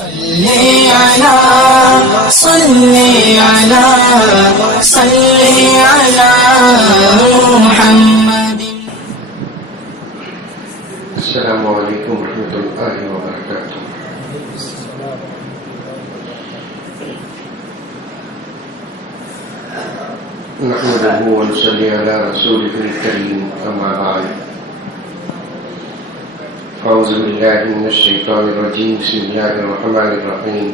صلی علی محمد. السلام علیکم ورحمۃ اللہ وبرکاتہ. نحمده ونصلي على رسوله الكريم اما بعد. اعوذ باللہ من الشیطان الرجیم. بسم اللہ الرحمن الرحیم.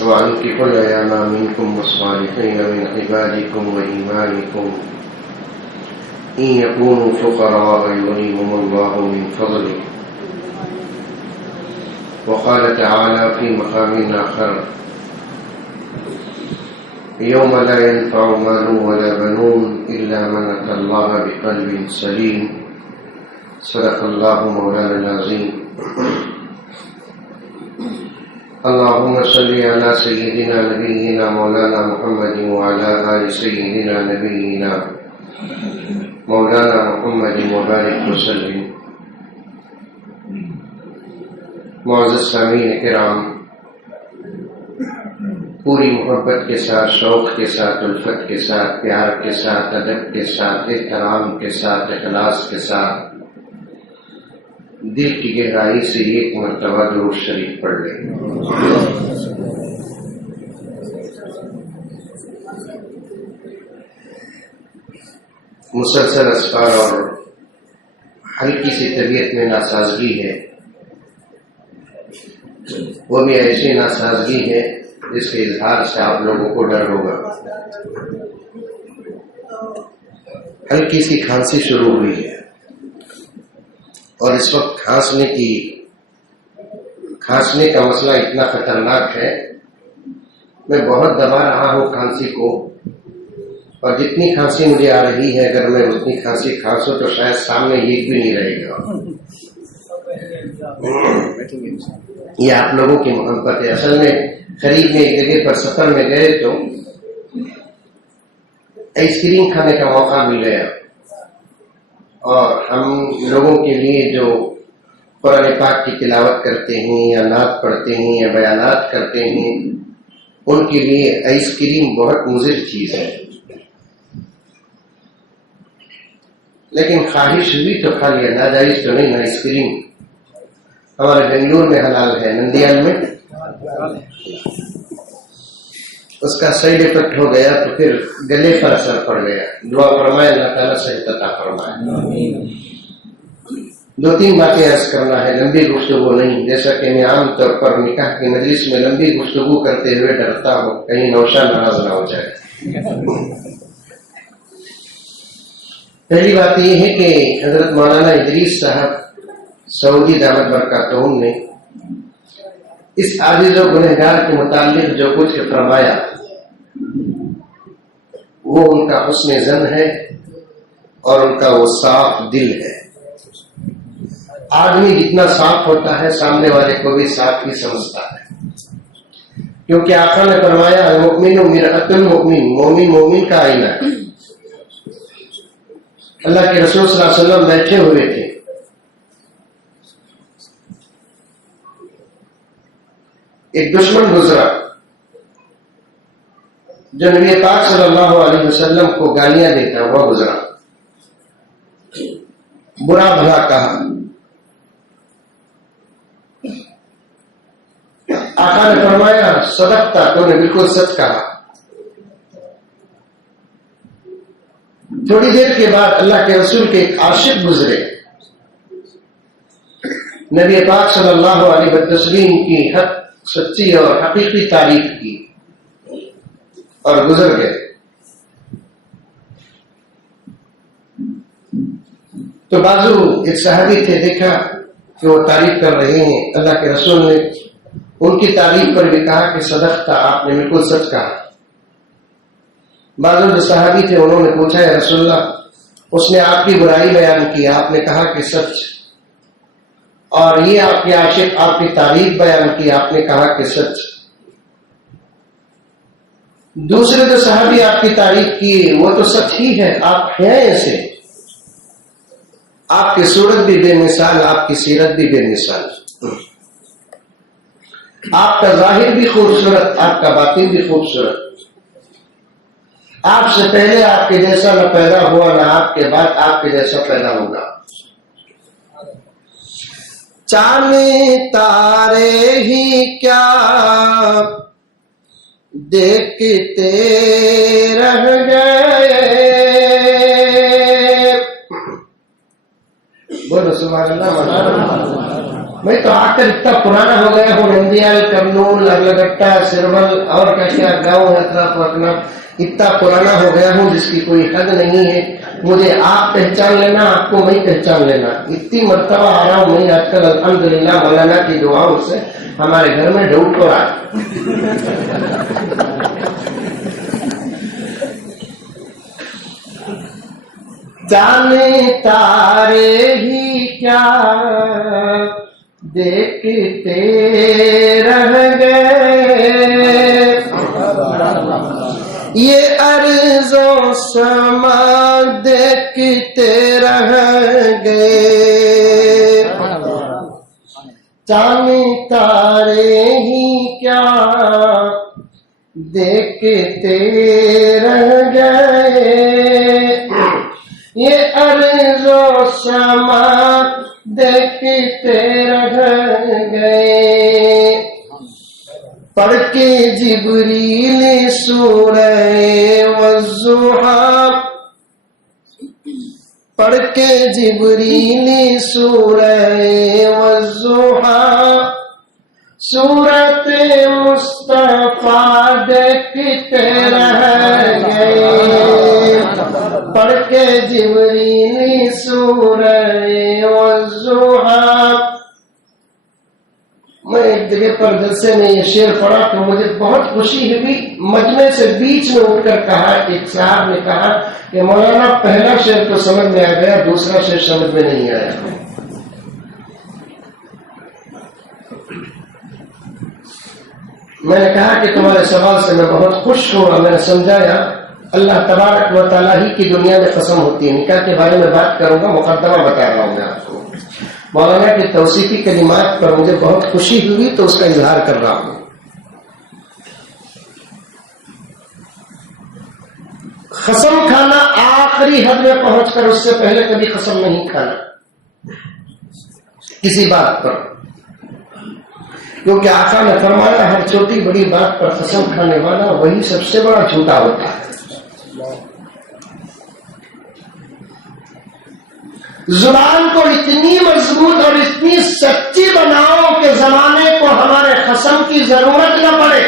وَأَنكِحُوا الْأَيَامَ مِنكُمْ وَالصَّالِحِينَ مِنْ عِبَادِكُمْ وَإِمَائِكُمْ إِنْ يَكُونُوا فُقَرَاءَ يُغْنِيهِمُ اللَّهُ مِنْ فَضْلِهِ. وقال تعالى في مقام آخر: يوم لا ينفع مال ولا بنون إلا من أتى الله بقلب سليم. صدق الله مولانا العظيم. اللهم صل على سيدنا نبينا مولانا محمد وعلى آل سيدنا نبينا مولانا محمد وبارك وسلم. معزز سامعین کرام، پوری محبت کے ساتھ، شوق کے ساتھ، الفت کے ساتھ، پیار کے ساتھ، ادب کے ساتھ، احترام کے ساتھ، اخلاص کے ساتھ دل کی گہرائی سے ایک مرتبہ درود شریف پڑھ لیں. مسلسل اسفار اور ہلکی سی طبیعت میں ناسازگی ہے، وہ بھی ایسی ناسازگی ہے جس کے اظہار سے آپ لوگوں کو ڈر ہوگا. ہلکی سی کھانسی شروع ہوئی ہے اور اس وقت کھانسنے کا مسئلہ اتنا خطرناک ہے. میں بہت دبا رہا ہوں کھانسی کو، اور جتنی کھانسی مجھے آ رہی ہے اگر میں اتنی کھانسی کھانسوں تو شاید سامنے ایک بھی نہیں رہے گا. یہ آپ لوگوں کی محبت ہے. اصل میں قریب میں ایک جگہ پر سفر میں گئے تو آئس کریم کھانے کا موقع مل گیا، اور ہم لوگوں کے لیے جو قرآن پاک کی تلاوت کرتے ہیں یا نعت پڑھتے ہیں یا بیانات کرتے ہیں، ان کے لیے آئس کریم بہت مضر چیز ہے. لیکن خواہش ہوئی تو کھا لیا، ناجائز تو نہیں. آئس کریم ہمارے بنگلور میں حلال ہے، نندیال میں اس کا سائیڈ افیکٹ ہو گیا تو پھر گلے پر اثر پڑ گیا. دعا فرمائے اللہ تعالیٰ صحت عطا فرمائے. دو تین باتیں عرض کرنا ہے، لمبی گفتگو نہیں. جیسا کہ میں عام طور پر نکاح کی مجلس میں لمبی گفتگو کرتے ہوئے ڈرتا ہوں کہیں نوشا ناراض نہ ہو جائے. پہلی بات یہ ہے کہ حضرت مولانا ادریس صاحب سعودی دامت برکاتہم نے اس عاجز و گنہگار کے متعلق جو کچھ فرمایا وہ ان کا حسن ظن ہے اور ان کا وہ صاف دل ہے. آدمی جتنا صاف ہوتا ہے سامنے والے کو بھی صاف ہی سمجھتا ہے، کیونکہ آقا نے فرمایا المؤمن مرآۃ المؤمن، مومن مومن کا آئینہ ہے. اللہ کے رسول صلی اللہ علیہ وسلم بیٹھے ہوئے تھے، ایک دشمن گزرا جو نبی پاک صلی اللہ علیہ وسلم کو گالیاں دیتا ہوا گزرا، برا بھلا کہا. آقا نے فرمایا صدقتا، تو نے بالکل سچ کہا. تھوڑی دیر کے بعد اللہ کے رسول کے ایک عاشق گزرے، نبی پاک صلی اللہ علیہ وسلم کی حق سچی اور حقیقی تعریف کی اور گزر گئے. تو بازو ایک صحابی تھے، دیکھا کہ وہ تعریف کر رہے ہیں. اللہ کے رسول نے ان کی تعریف پر بھی کہا کہ صدقتا، آپ نے بالکل سچ کہا. بازو جو صحابی تھے انہوں نے پوچھا یا رسول اللہ، اس نے آپ کی برائی بیان کی، آپ نے کہا کہ سچ، اور یہ آپ کے عاشق آپ کی تعریف بیان کی، آپ نے کہا کہ سچ. دوسرے جو صحابی آپ کی تعریف کیے وہ تو سچ ہی ہے، آپ ہیں ایسے، آپ کی صورت بھی بے مثال، آپ کی سیرت بھی بے مثال، آپ کا ظاہر بھی خوبصورت، آپ کا باطن بھی خوبصورت. آپ سے پہلے آپ کے جیسا نہ پیدا ہوا، نہ آپ کے بعد آپ کے جیسا پیدا ہوگا. چاند تارے ہی کیا دیکھتے رہ گئے. بولو سبحان اللہ. میں تو آ کر اتنا پرانا ہو گیا ہوں، نندیال، کرنول، ارلگٹا، سرول اور کیا گاؤں اطراف اپنا، اتنا پرانا ہو گیا ہوں جس کی کوئی حد نہیں ہے. مجھے آپ پہچان لینا، آپ کو میں پہچان لینا. اتنی مرتبہ آ رہا ہوں میں آج کل الحمدللہ مولانا کی دعاؤں سے ہمارے گھر میں ڈھونڈ تو رہا. جانے تارے ہی کیا دیکھتے رہ گئے، یہ ارض و سما دیکھتے رہ گئے. چاند تارے ہی کیا دیکھتے رہ گئے، یہ ارض و سما دیکھتے رہ گئے. پڑھ کے جبریل سورہ والضحیٰ، پڑھ کے جبریل سورہ والضحیٰ، سورت مصطفیٰ دیکھتے رہ گئے. پڑھ کے جبریل سورہ والضحیٰ. میں ایک جگہ پر جلسے میں یہ شعر پڑھا تو مجھے بہت خوشی ہوئی. مجمع سے بیچ میں اٹھ کر کہا، ایک صاحب نے کہا کہ مولانا پہلا شعر تو سمجھ میں آ گیا، دوسرا شعر سمجھ میں نہیں آیا. میں نے کہا کہ تمہارے سوال سے میں بہت خوش ہوں. میں نے سمجھایا اللہ تبارک و تعالیٰ ہی کی دنیا میں قسم ہوتی ہے. نکاح کے بارے میں بات کروں گا، مقدمہ بتا رہا ہوں میں آپ کو. مولانا کی توصیفی کلمات پر مجھے بہت خوشی ہوئی تو اس کا اظہار کر رہا ہوں. قسم کھانا آخری حد میں پہنچ کر، اس سے پہلے کبھی قسم نہیں کھانا کسی بات پر، کیونکہ آقا نے فرمایا ہر چھوٹی بڑی بات پر قسم کھانے والا وہی سب سے بڑا جھوٹا ہوتا ہے. زبان کو اتنی مضبوط اور اتنی سچی بناؤ کہ زمانے کو ہمارے قسم کی ضرورت نہ پڑے،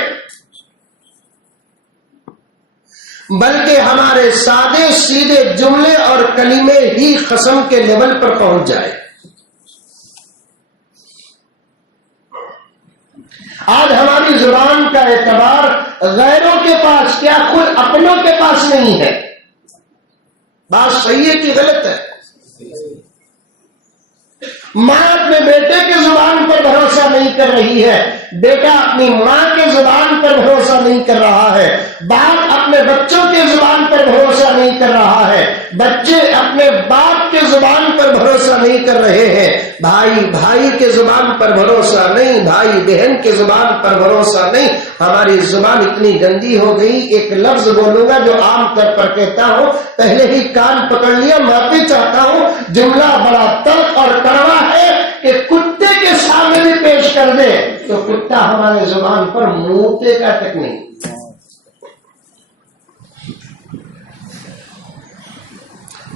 بلکہ ہمارے سادے سیدھے جملے اور کلمے ہی قسم کے لیول پر پہنچ جائے. آج ہماری زبان کا اعتبار غیروں کے پاس کیا خود اپنوں کے پاس نہیں ہے. بات صحیح ہے کہ غلط ہے؟ ماں اپنے بیٹے کے زبان پر بھروسہ نہیں کر رہی ہے، بیٹا اپنی ماں کے زبان پر بھروسہ نہیں کر رہا ہے، باپ اپنے بچوں کے زبان پر بھروسہ نہیں کر رہا ہے، بچے اپنے باپ کے زبان پر بھروسہ نہیں کر رہے ہیں، بھائی بھائی کے زبان پر بھروسہ نہیں، بھائی بہن کے زبان پر بھروسہ نہیں. ہماری زبان اتنی گندی ہو گئی، ایک لفظ بولوں گا جو عام طور پر کہتا ہوں، پہلے ہی کان پکڑ لیا، معافی چاہتا ہوں. جملہ بڑا تلخ اور کڑوا ہے کہ کتے کے سامنے بھی پیش کر دے تو کتا ہمارے زبان پر موتے کا تک نہیں.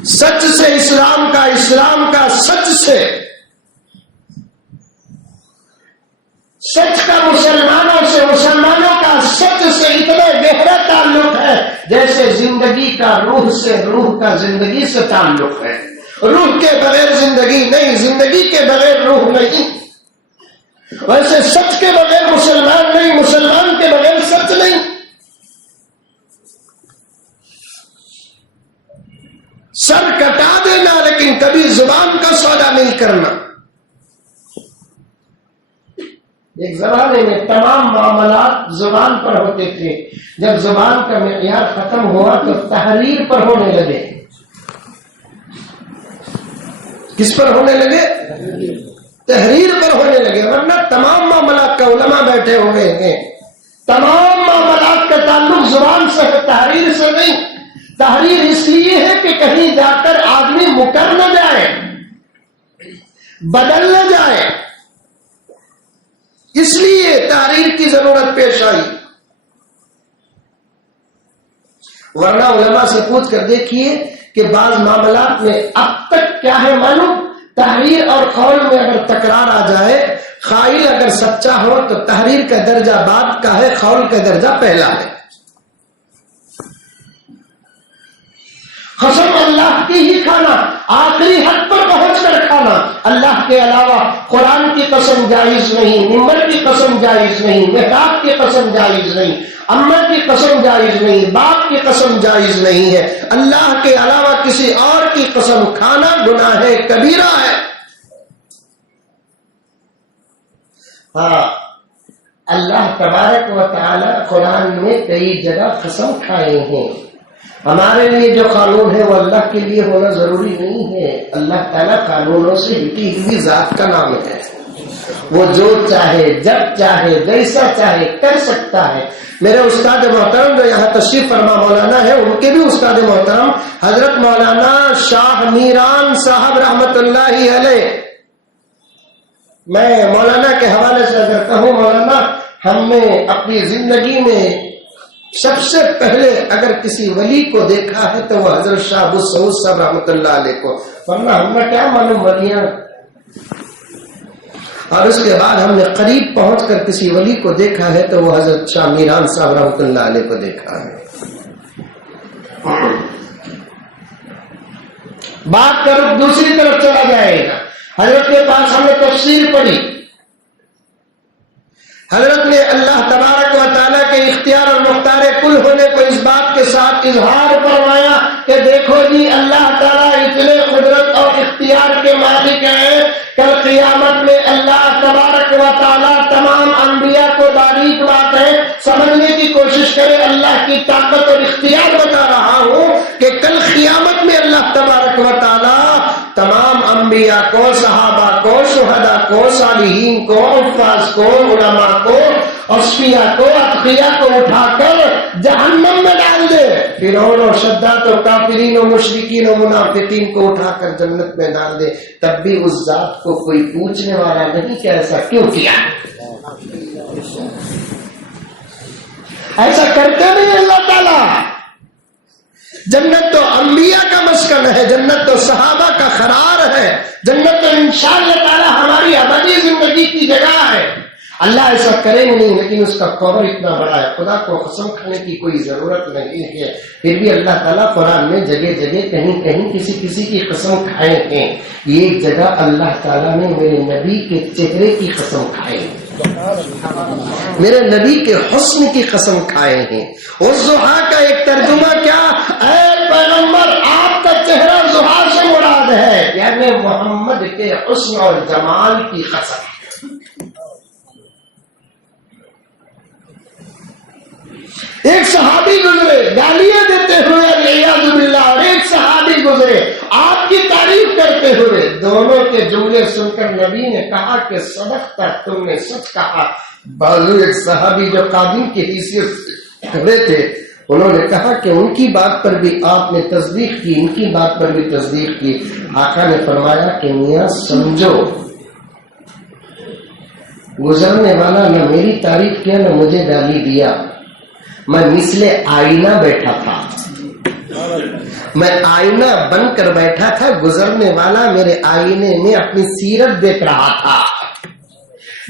سچ سے اسلام کا، اسلام کا سچ سے، سچ کا مسلمانوں سے، مسلمانوں کا سچ سے اتنا گہرا تعلق ہے جیسے زندگی کا روح سے، روح کا زندگی سے تعلق ہے. روح کے بغیر زندگی نہیں، زندگی کے بغیر روح نہیں. ویسے سچ کے بغیر مسلمان نہیں، مسلمان کے بغیر سچ نہیں. سر کٹا دینا لیکن کبھی زبان کا سودا نہیں کرنا. ایک زمانے میں تمام معاملات زبان پر ہوتے تھے، جب زبان کا معیار ختم ہوا تو تحریر پر ہونے لگے. کس پر ہونے لگے؟ تحریر پر ہونے لگے، ورنہ تمام معاملات کا علماء بیٹھے ہوئے ہیں، تمام معاملات کا تعلق زبان سے ہے، تحریر سے نہیں۔ تحریر اس لیے ہے کہ کہیں جا کر آدمی مکر نہ جائے، بدل نہ جائے، اس لیے تحریر کی ضرورت پیش آئی۔ ورنہ علماء سے پوچھ کر دیکھیے کہ بعض معاملات میں اب تک کیا ہے معلوم، تحریر اور قول میں اگر تکرار آ جائے، قائل اگر سچا ہو تو تحریر کا درجہ بعد کا ہے، قول کا درجہ پہلا ہے۔ قسم اللہ کی ہی کھانا، آخری حد پر پہنچ کر کھانا، اللہ کے علاوہ قرآن کی قسم جائز نہیں، ممبر کی قسم جائز نہیں، محراب کی قسم جائز نہیں، اماں کی قسم جائز نہیں، باپ کی قسم جائز نہیں ہے۔ اللہ کے علاوہ کسی اور کی قسم کھانا گناہ کبیرہ ہے۔ ہاں، اللہ تبارک و تعالی قرآن میں کئی جگہ قسم کھائے ہیں۔ ہمارے لیے جو قانون ہے وہ اللہ کے لیے ہونا ضروری نہیں ہے۔ اللہ تعالیٰ قانونوں سے ہٹی ہوئی ذات کا نام ہے، وہ جو چاہے جب چاہے جیسا چاہے کر سکتا ہے۔ میرے استاد محترم جو یہاں تشریف فرما مولانا ہے، ان کے بھی استاد محترم حضرت مولانا شاہ میران صاحب رحمت اللہ علیہ، میں مولانا کے حوالے سے اگر کہوں، مولانا ہم نے اپنی زندگی میں سب سے پہلے اگر کسی ولی کو دیکھا ہے تو وہ حضرت شاہ ابو سعود صاحب رحمۃ اللہ علیہ کو، ورنہ ہم نے کیا معلوم ولیاں۔ اور اس کے بعد ہم نے قریب پہنچ کر کسی ولی کو دیکھا ہے تو وہ حضرت شاہ میران صاحب رحمۃ اللہ علیہ کو دیکھا ہے۔ بات کا رخ دوسری طرف چلا جائے گا۔ حضرت کے پاس ہم نے تفسیر پڑھی، حضرت نے اللہ تبارک و تعالیٰ کے اختیار اور مختار کل ہونے کو اس بات کے ساتھ اظہار فرمایا کہ دیکھو جی اللہ تعالیٰ اتنے قدرت اور اختیار کے مالک ہیں، کل قیامت میں اللہ تبارک و تعالیٰ تمام انبیاء کو باریک بات ہے سمجھنے کی کوشش کرے۔ اللہ کی طاقت اور اختیار بتا رہا ہوں کہ کل قیامت میں اللہ تبارک و تعالیٰ تمام انبیاء کو، صحابہ کو، شہداء کو، صالحین کو، حفاظ کو، علماء کو، اصفیاء کو، اتقیاء کو اٹھا کر جہنم میں ڈال دے، فرعون و شداد و کافرین و مشرکین و منافقین کو اٹھا کر جنت میں ڈال دے، تب بھی اس ذات کو کوئی پوچھنے والا نہیں کہ ایسا کیوں کیا۔ ایسا کرتے نہیں اللہ تعالیٰ۔ جنت تو انبیاء کا مسکن ہے، جنت تو صحابہ کا قرار ہے، جنت تو انشاءاللہ تعالی ہماری ابدی زندگی کی جگہ ہے۔ اللہ ایسا کریں گے نہیں، لیکن اس کا قبر اتنا بڑا ہے، خدا کو قسم کھانے کی کوئی ضرورت نہیں ہے، پھر بھی اللہ تعالیٰ قرآن میں جگہ جگہ کہیں کہیں کسی کی قسم کھائے ہیں۔ ایک جگہ اللہ تعالیٰ نے میرے نبی کے چہرے کی قسم کھائے ہیں، میرے نبی کے حسن کی قسم کھائے ہیں۔ اور ضحیٰ کا ایک ترجمہ کیا، اے پیغمبر آپ کا چہرہ ضحیٰ سے مراد ہے، یعنی محمد کے حسن اور جمال کی قسم۔ ایک صحابی گزرے گالیاں دیتے ہوئے والعیاذ باللہ، اور ایک صحابی گزرے آپ کی تعریف کرتے ہوئے، دونوں کے جملے سن کر نبی نے کہا کہ صدقت، تم نے سچ کہا۔ بازو ایک صحابی جو قادم کی حیثیت سے کھڑے تھے، انہوں نے کہا کہ ان کی بات پر بھی آپ نے تصدیق کی، ان کی بات پر بھی تصدیق کی۔ آقا نے فرمایا کہ میاں سمجھو، گزرنے والا نہ میری تعریف کیا نہ مجھے گالی دیا، میں مثل آئینہ بیٹھا تھا، میں آئینہ بن کر بیٹھا تھا، گزرنے والا میرے آئینے میں اپنی سیرت دیکھ رہا تھا۔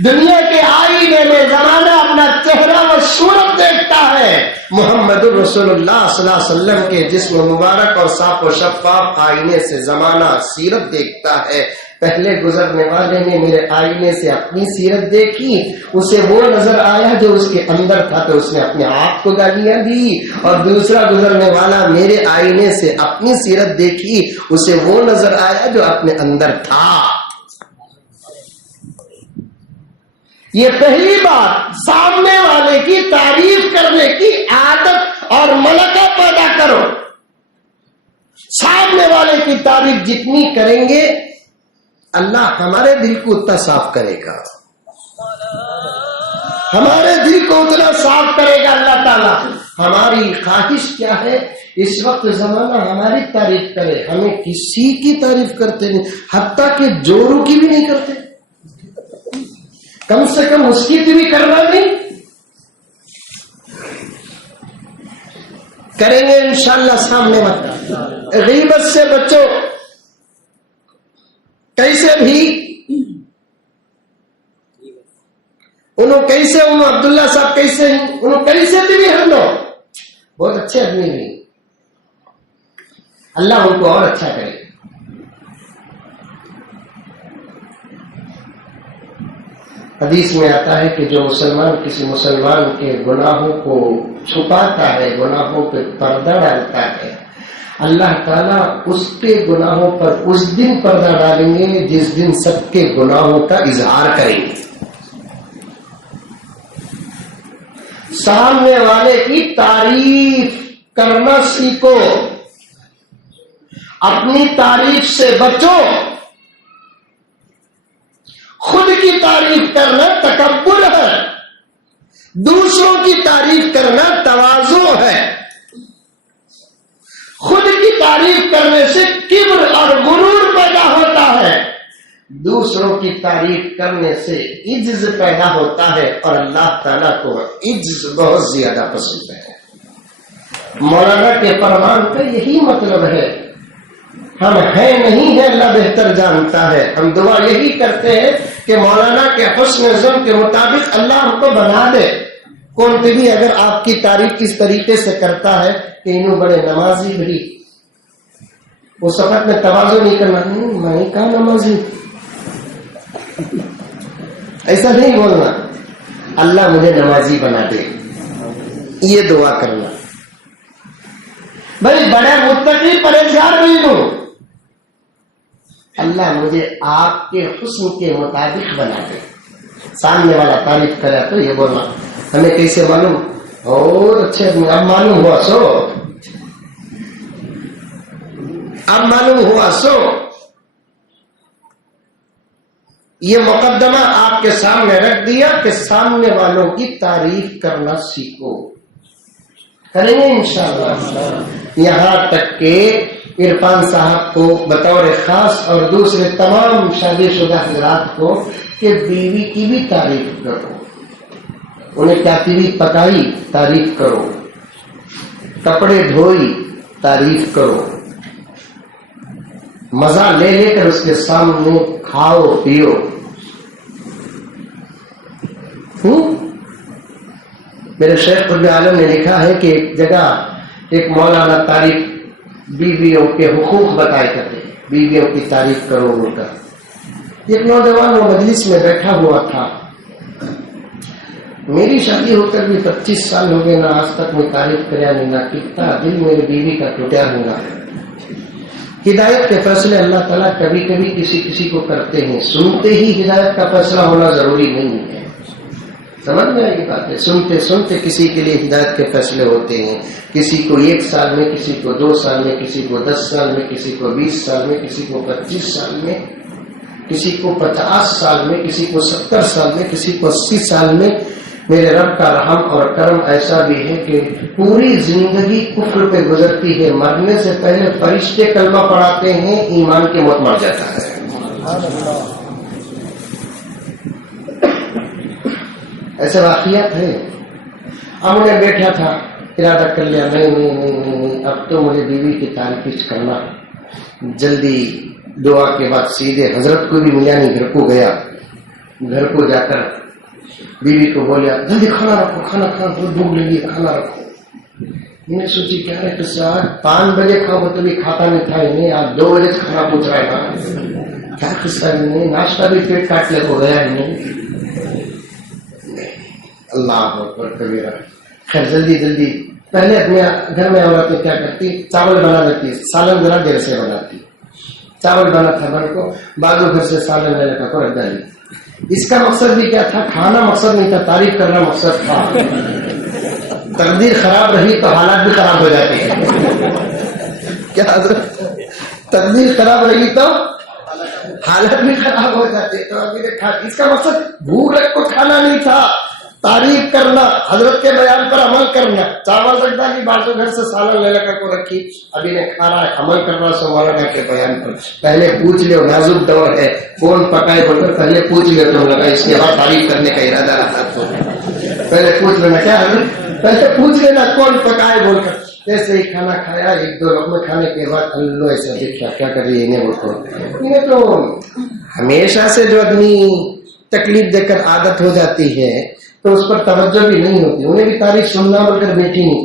دنیا کے آئینے میں زمانہ اپنا چہرہ و صورت دیکھتا ہے، محمد رسول اللہ صلی اللہ علیہ وسلم کے جسم مبارک اور صاف و شفاف آئینے سے زمانہ سیرت دیکھتا ہے۔ پہلے گزرنے والے نے میرے آئینے سے اپنی سیرت دیکھی، اسے وہ نظر آیا جو اس کے اندر تھا تو اس نے اپنے آپ کو گالیاں دی، اور دوسرا گزرنے والا میرے آئینے سے اپنی سیرت دیکھی، اسے وہ نظر آیا جو اپنے اندر تھا۔ یہ پہلی بات، سامنے والے کی تعریف کرنے کی عادت اور ملکہ پیدا کرو۔ سامنے والے کی تعریف جتنی کریں گے اللہ ہمارے دل کو اتنا صاف کرے گا، ہمارے دل کو اتنا صاف کرے گا اللہ تعالیٰ. ہماری خواہش کیا ہے؟ اس وقت زمانہ ہماری تعریف کرے، ہمیں کسی کی تعریف کرتے نہیں، حتیٰ کہ جورو کی بھی نہیں کرتے. کم سے کم اس کی بھی کرنا نہیں. کریں گے انشاءاللہ سامنے مت. غیبت سے بچو. کیسے بھی انہوں کیسے انہوں عبداللہ صاحب کیسے انہوں کیسے بھی ہم لوگ بہت اچھے آدمی نہیں. اللہ ان کو اور اچھا کرے. حدیث میں آتا ہے کہ جو مسلمان کسی مسلمان کے گناہوں کو چھپاتا ہے، گناہوں پہ پردہ ڈالتا ہے، اللہ تعالیٰ اس کے گناہوں پر اس دن پردہ ڈالیں گے جس دن سب کے گناہوں کا اظہار کریں گے. سامنے والے کی تعریف کرنا سیکھو، اپنی تعریف سے بچو. خود کی تعریف کرنا تکبر ہے، دوسروں کی تعریف کرنا تواضع ہے. خود کی تعریف کرنے سے کبر اور غرور پیدا ہوتا ہے، دوسروں کی تعریف کرنے سے عجز پیدا ہوتا ہے، اور اللہ تعالیٰ کو عجز بہت زیادہ پسند ہے. مولانا کے فرمان کا یہی مطلب ہے. ہم ہیں نہیں ہے اللہ بہتر جانتا ہے. ہم دعا یہی کرتے ہیں کہ مولانا کے حسن ظن کے مطابق اللہ ہم کو بنا دے. کون بھی اگر آپ کی تعریف کس طریقے سے کرتا ہے کہ انہوں بڑے نمازی بھری، وہ سفر میں تواضع نہیں کرنا، میں کہاں نمازی، ایسا نہیں بولنا. اللہ مجھے نمازی بنا دے، یہ دعا کرنا. بھائی بڑے متقی پرہیزگار نہیں ہوں، اللہ مجھے آپ کے حسن کے مطابق بنا دے. سامنے والا تعریف کرے تو یہ بولنا. ہمیں کیسے معلوم؟ اور اچھے اب معلوم ہوا سو، اب معلوم ہوا سو. یہ مقدمہ آپ کے سامنے رکھ دیا کہ سامنے والوں کی تعریف کرنا سیکھو. کریں گے انشاءاللہ. یہاں تک کہ عرفان صاحب کو بطور خاص اور دوسرے تمام شادی شدہ حضرات کو کہ بیوی کی بھی تعریف کرو، انہیں کیا تیری پکائی تعریف کرو، کپڑے دھوئی تعریف کرو، مزہ لے لے کر اس کے سامنے کھاؤ پیو. میرے شیخ قطب عالم نے لکھا ہے کہ ایک جگہ ایک مولانا تعریف بیویوں کے حقوق بتائے کرتے، بیویوں کی تعریف کرو ان کا. ایک نوجوان وہ مجلس میں بیٹھا ہوا تھا. میری شادی ہو کر بھی 25 سال ہو گئے، نہ آج تک میں تعریف کریا نہیں، نہ کتنا دل میری بیوی کا ٹوٹا ہوا ہے. ہدایت کے فیصلے اللہ تعالیٰ کبھی کبھی کسی کسی کو کرتے ہیں، سنتے ہی ہدایت کا فیصلہ ہونا ضروری نہیں ہے. سمجھ میں آئی بات ہے؟ سنتے سنتے کسی کے لیے ہدایت کے فیصلے ہوتے ہیں. کسی کو 1 سال میں، کسی کو 2 سال میں، کسی کو 10 سال میں، کسی کو 20 سال میں، کسی کو 25 سال میں، کسی کو 50 سال میں، کسی کو 70 سال میں، کسی کو 80 سال میں. میرے رب کا رحم اور کرم ایسا بھی ہے کہ پوری زندگی کفر پہ گزرتی ہے، مرنے سے پہلے فرشتے کلمہ پڑھاتے ہیں، ایمان کے موت مر جاتا ہے. ایسے واقعات ہیں. اب میں بیٹھا تھا، ارادہ کر لیا نہیں، اب تو مجھے بیوی کی تعریف کرنا. جلدی دعا کے بعد سیدھے حضرت کو بھی ملا نہیں، گھر کو گیا. گھر کو جا کر بیوی کو بولیا جلدی کھانا رکھو، کھانا بہت بھوک لگی ہے، کھانا رکھو. میں نے سوچی کیا ہے کہ 5 بجے کھاؤ تو بھی کھاتا نہیں تھا، انہیں آج 2 بجے سے کھانا پوچھ رہا ہے. کیا قصہ ہے؟ ناشتہ بھی پیٹ کاٹ لے ہو گیا ہے. اللہ اکبر کبیرہ. خیر جلدی پہلے اپنے گھر میں عورتیں کیا کرتی، چاول بنا دیتی، سالن ذرا دیر سے بناتی. چاول بنا تھا بن کو، بازو گھر سے سالن لینے کا کو رکھ ڈالی. اس کا مقصد بھی کیا تھا؟ کھانا مقصد نہیں تھا، تعریف کرنا مقصد تھا. تقدیر خراب رہی تو حالات بھی خراب ہو جاتے ہیں. کیا حضرت؟ تقدیر خراب رہی تو حالت بھی خراب ہو جاتی ہے. تو ابھی نے کھا, اس کا مقصد بھوک رکھ کو کھانا نہیں تھا, تعریف کرنا, حضرت کے بیان پر عمل کرنا. چاول رکھ ڈالی, بازو گھر سے سالن لے کر کو رکھی, ابھی نے کھا رہا ہے, عمل کر رہا سو مولانا کے بیان پر. پہلے پوچھ لو, نازک دور ہے, کون پکائے بول کر پہلے پوچھ لو تو لگا, اس کے بعد تعریف کرنے کا ارادہ رہا تو پہلے پوچھ لینا. کیا حضرت, پہلے پوچھ لینا کون پکائے بول کر. ایسے ہی کھانا کھایا, ایک دو لقمے کھانے کے بعد اللہ ایسے دیکھا کیا کر رہی ہے. انہیں تو ہمیشہ سے جو آدمی تکلیف دے کر عادت ہو جاتی ہے تو اس پر توجہ بھی نہیں ہوتی. انہیں بھی تاریخ سننا بول کر بیٹھی نہیں.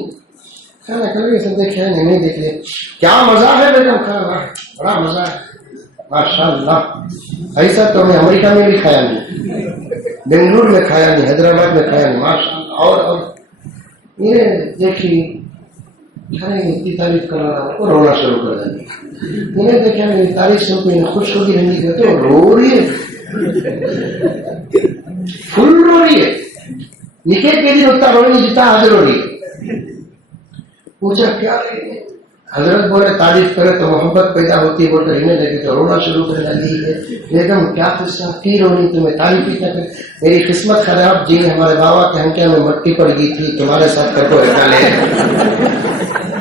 کھانا کھا لے سب دیکھے نہیں دیکھ لے, کیا مزہ ہے بیگم کھانا, بڑا مزہ ہے ماشاء اللہ. ایسا تو میں امریکہ میں بھی کھایا نہیں, بنگلور میں کھایا نہیں, حیدرآباد میں کھایا نہیں ماشاء اللہ. اور یہ دیکھی اتنی تعریف کر رہا اور رونا شروع کر دیں. انہیں دیکھا میری تعریف سن کو خوش ہوگی رہی ہے تو رو رہی ہے, فل رو رہی ہے. نکل کے دن اتنا رو نہیں جتنا حاضر ہو رہی ہے. پوچھا کیا حضرت بولے تعریف کرے تو محبت پیدا ہوتی ہے بول کر انہیں دیکھے تو رونا شروع کر ڈالی ہے. بیگم کیا قصہ کی رو رہی تمہیں تعریف ہی کیا کرے. میری قسمت خراب جی, ہمارے بابا کے ہنکے میں مٹی پڑ گئی تھی, تمہارے ساتھ کر کو رکھا لے.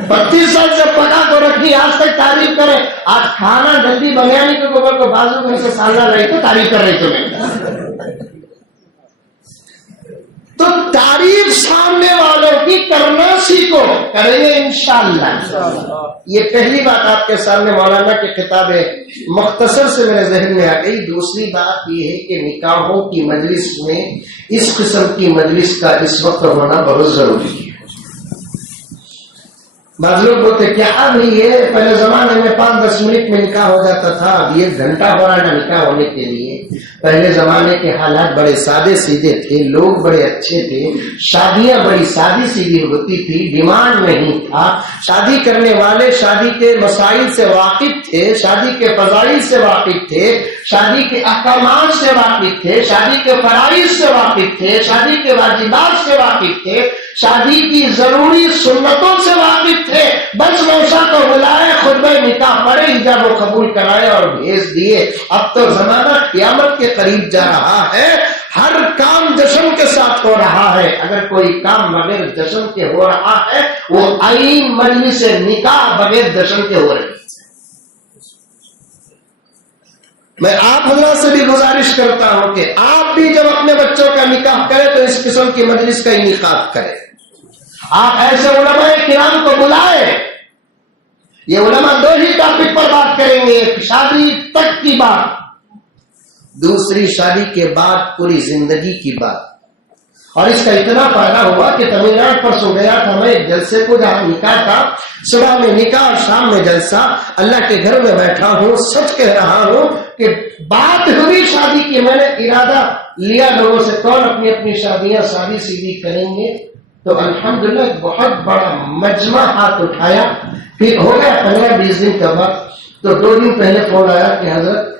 25 سال سے پکا کو رکھی, آج تک تعریف کرے. آج کھانا جلدی بنیانی کے گوبر کو بازو میں سے سالنا رہی تو تعریف کر رہی تمہیں. تو تعریف سامنے والوں کی کرنا سیکھو, کریں گے انشاءاللہ. یہ پہلی بات آپ کے سامنے مولانا کی خطاب مختصر سے میرے ذہن میں آ گئی. دوسری بات یہ ہے کہ نکاحوں کی مجلس میں اس قسم کی مجلس کا اس وقت ہونا بہت ضروری ہے. بعض لوگ بولتے کیا نہیں ہے, پہلے زمانے میں 5-10 منٹ میں نکاح ہو جاتا تھا, اب 1 گھنٹہ ہو رہا ہے نکاح ہونے کے لیے. پہلے زمانے کے حالات بڑے سادے سیدھے تھے, لوگ بڑے اچھے تھے, شادیاں بڑی سادی سیدھی ہوتی تھی, ڈیمانڈ نہیں تھا. شادی کرنے والے شادی کے مسائل سے واقف تھے, شادی کے فضائل سے واقف تھے, شادی کے احکامات سے واقف تھے, شادی کے فرائض سے واقف تھے, شادی کے واجبات سے واقف تھے, شادی کی ضروری سنتوں سے واقف تھے. بس نوشا کو بلائے, خطبہ نکاح پڑھے, حجاب و قبول کرائے اور بھیج دیے. اب تو زمانہ قیامت کے قریب جا رہا ہے, ہر کام جشن کے ساتھ ہو رہا ہے. اگر کوئی کام بغیر جشن کے ہو رہا ہے وہ عین مجلس نکاح بغیر جشن کے ہو رہے ہیں. میں آپ حضرات سے بھی گزارش کرتا ہوں کہ آپ بھی جب اپنے بچوں کا نکاح کریں تو اس قسم کی مجلس کا انعقاد کریں. آپ ایسے علماء کرام کو بلائیں. یہ علماء 2 ہی ٹاپک پر بات کریں گے, ایک شادی تک کی بات, دوسری شادی کے بعد پوری زندگی کی بات. اور اس کا اتنا فائدہ ہوا کہ تمل ناڈو پرسوں گیا تھا میں ایک جلسے کو جہاں نکاح تھا, صبح میں نکاح اور شام میں جلسہ. اللہ کے گھر میں بیٹھا ہوں, سچ کہہ رہا ہوں کہ بات ہوئی شادی کی, میں نے ارادہ لیا لوگوں سے کون اپنی اپنی شادیاں شادی سیدھی کریں گے. تو الحمدللہ ایک بہت بڑا مجمع ہاتھ اٹھایا. پھر ہو گیا 15-20 دن کا وقت, تو 2 دن پہلے فون آیا کہ حضرت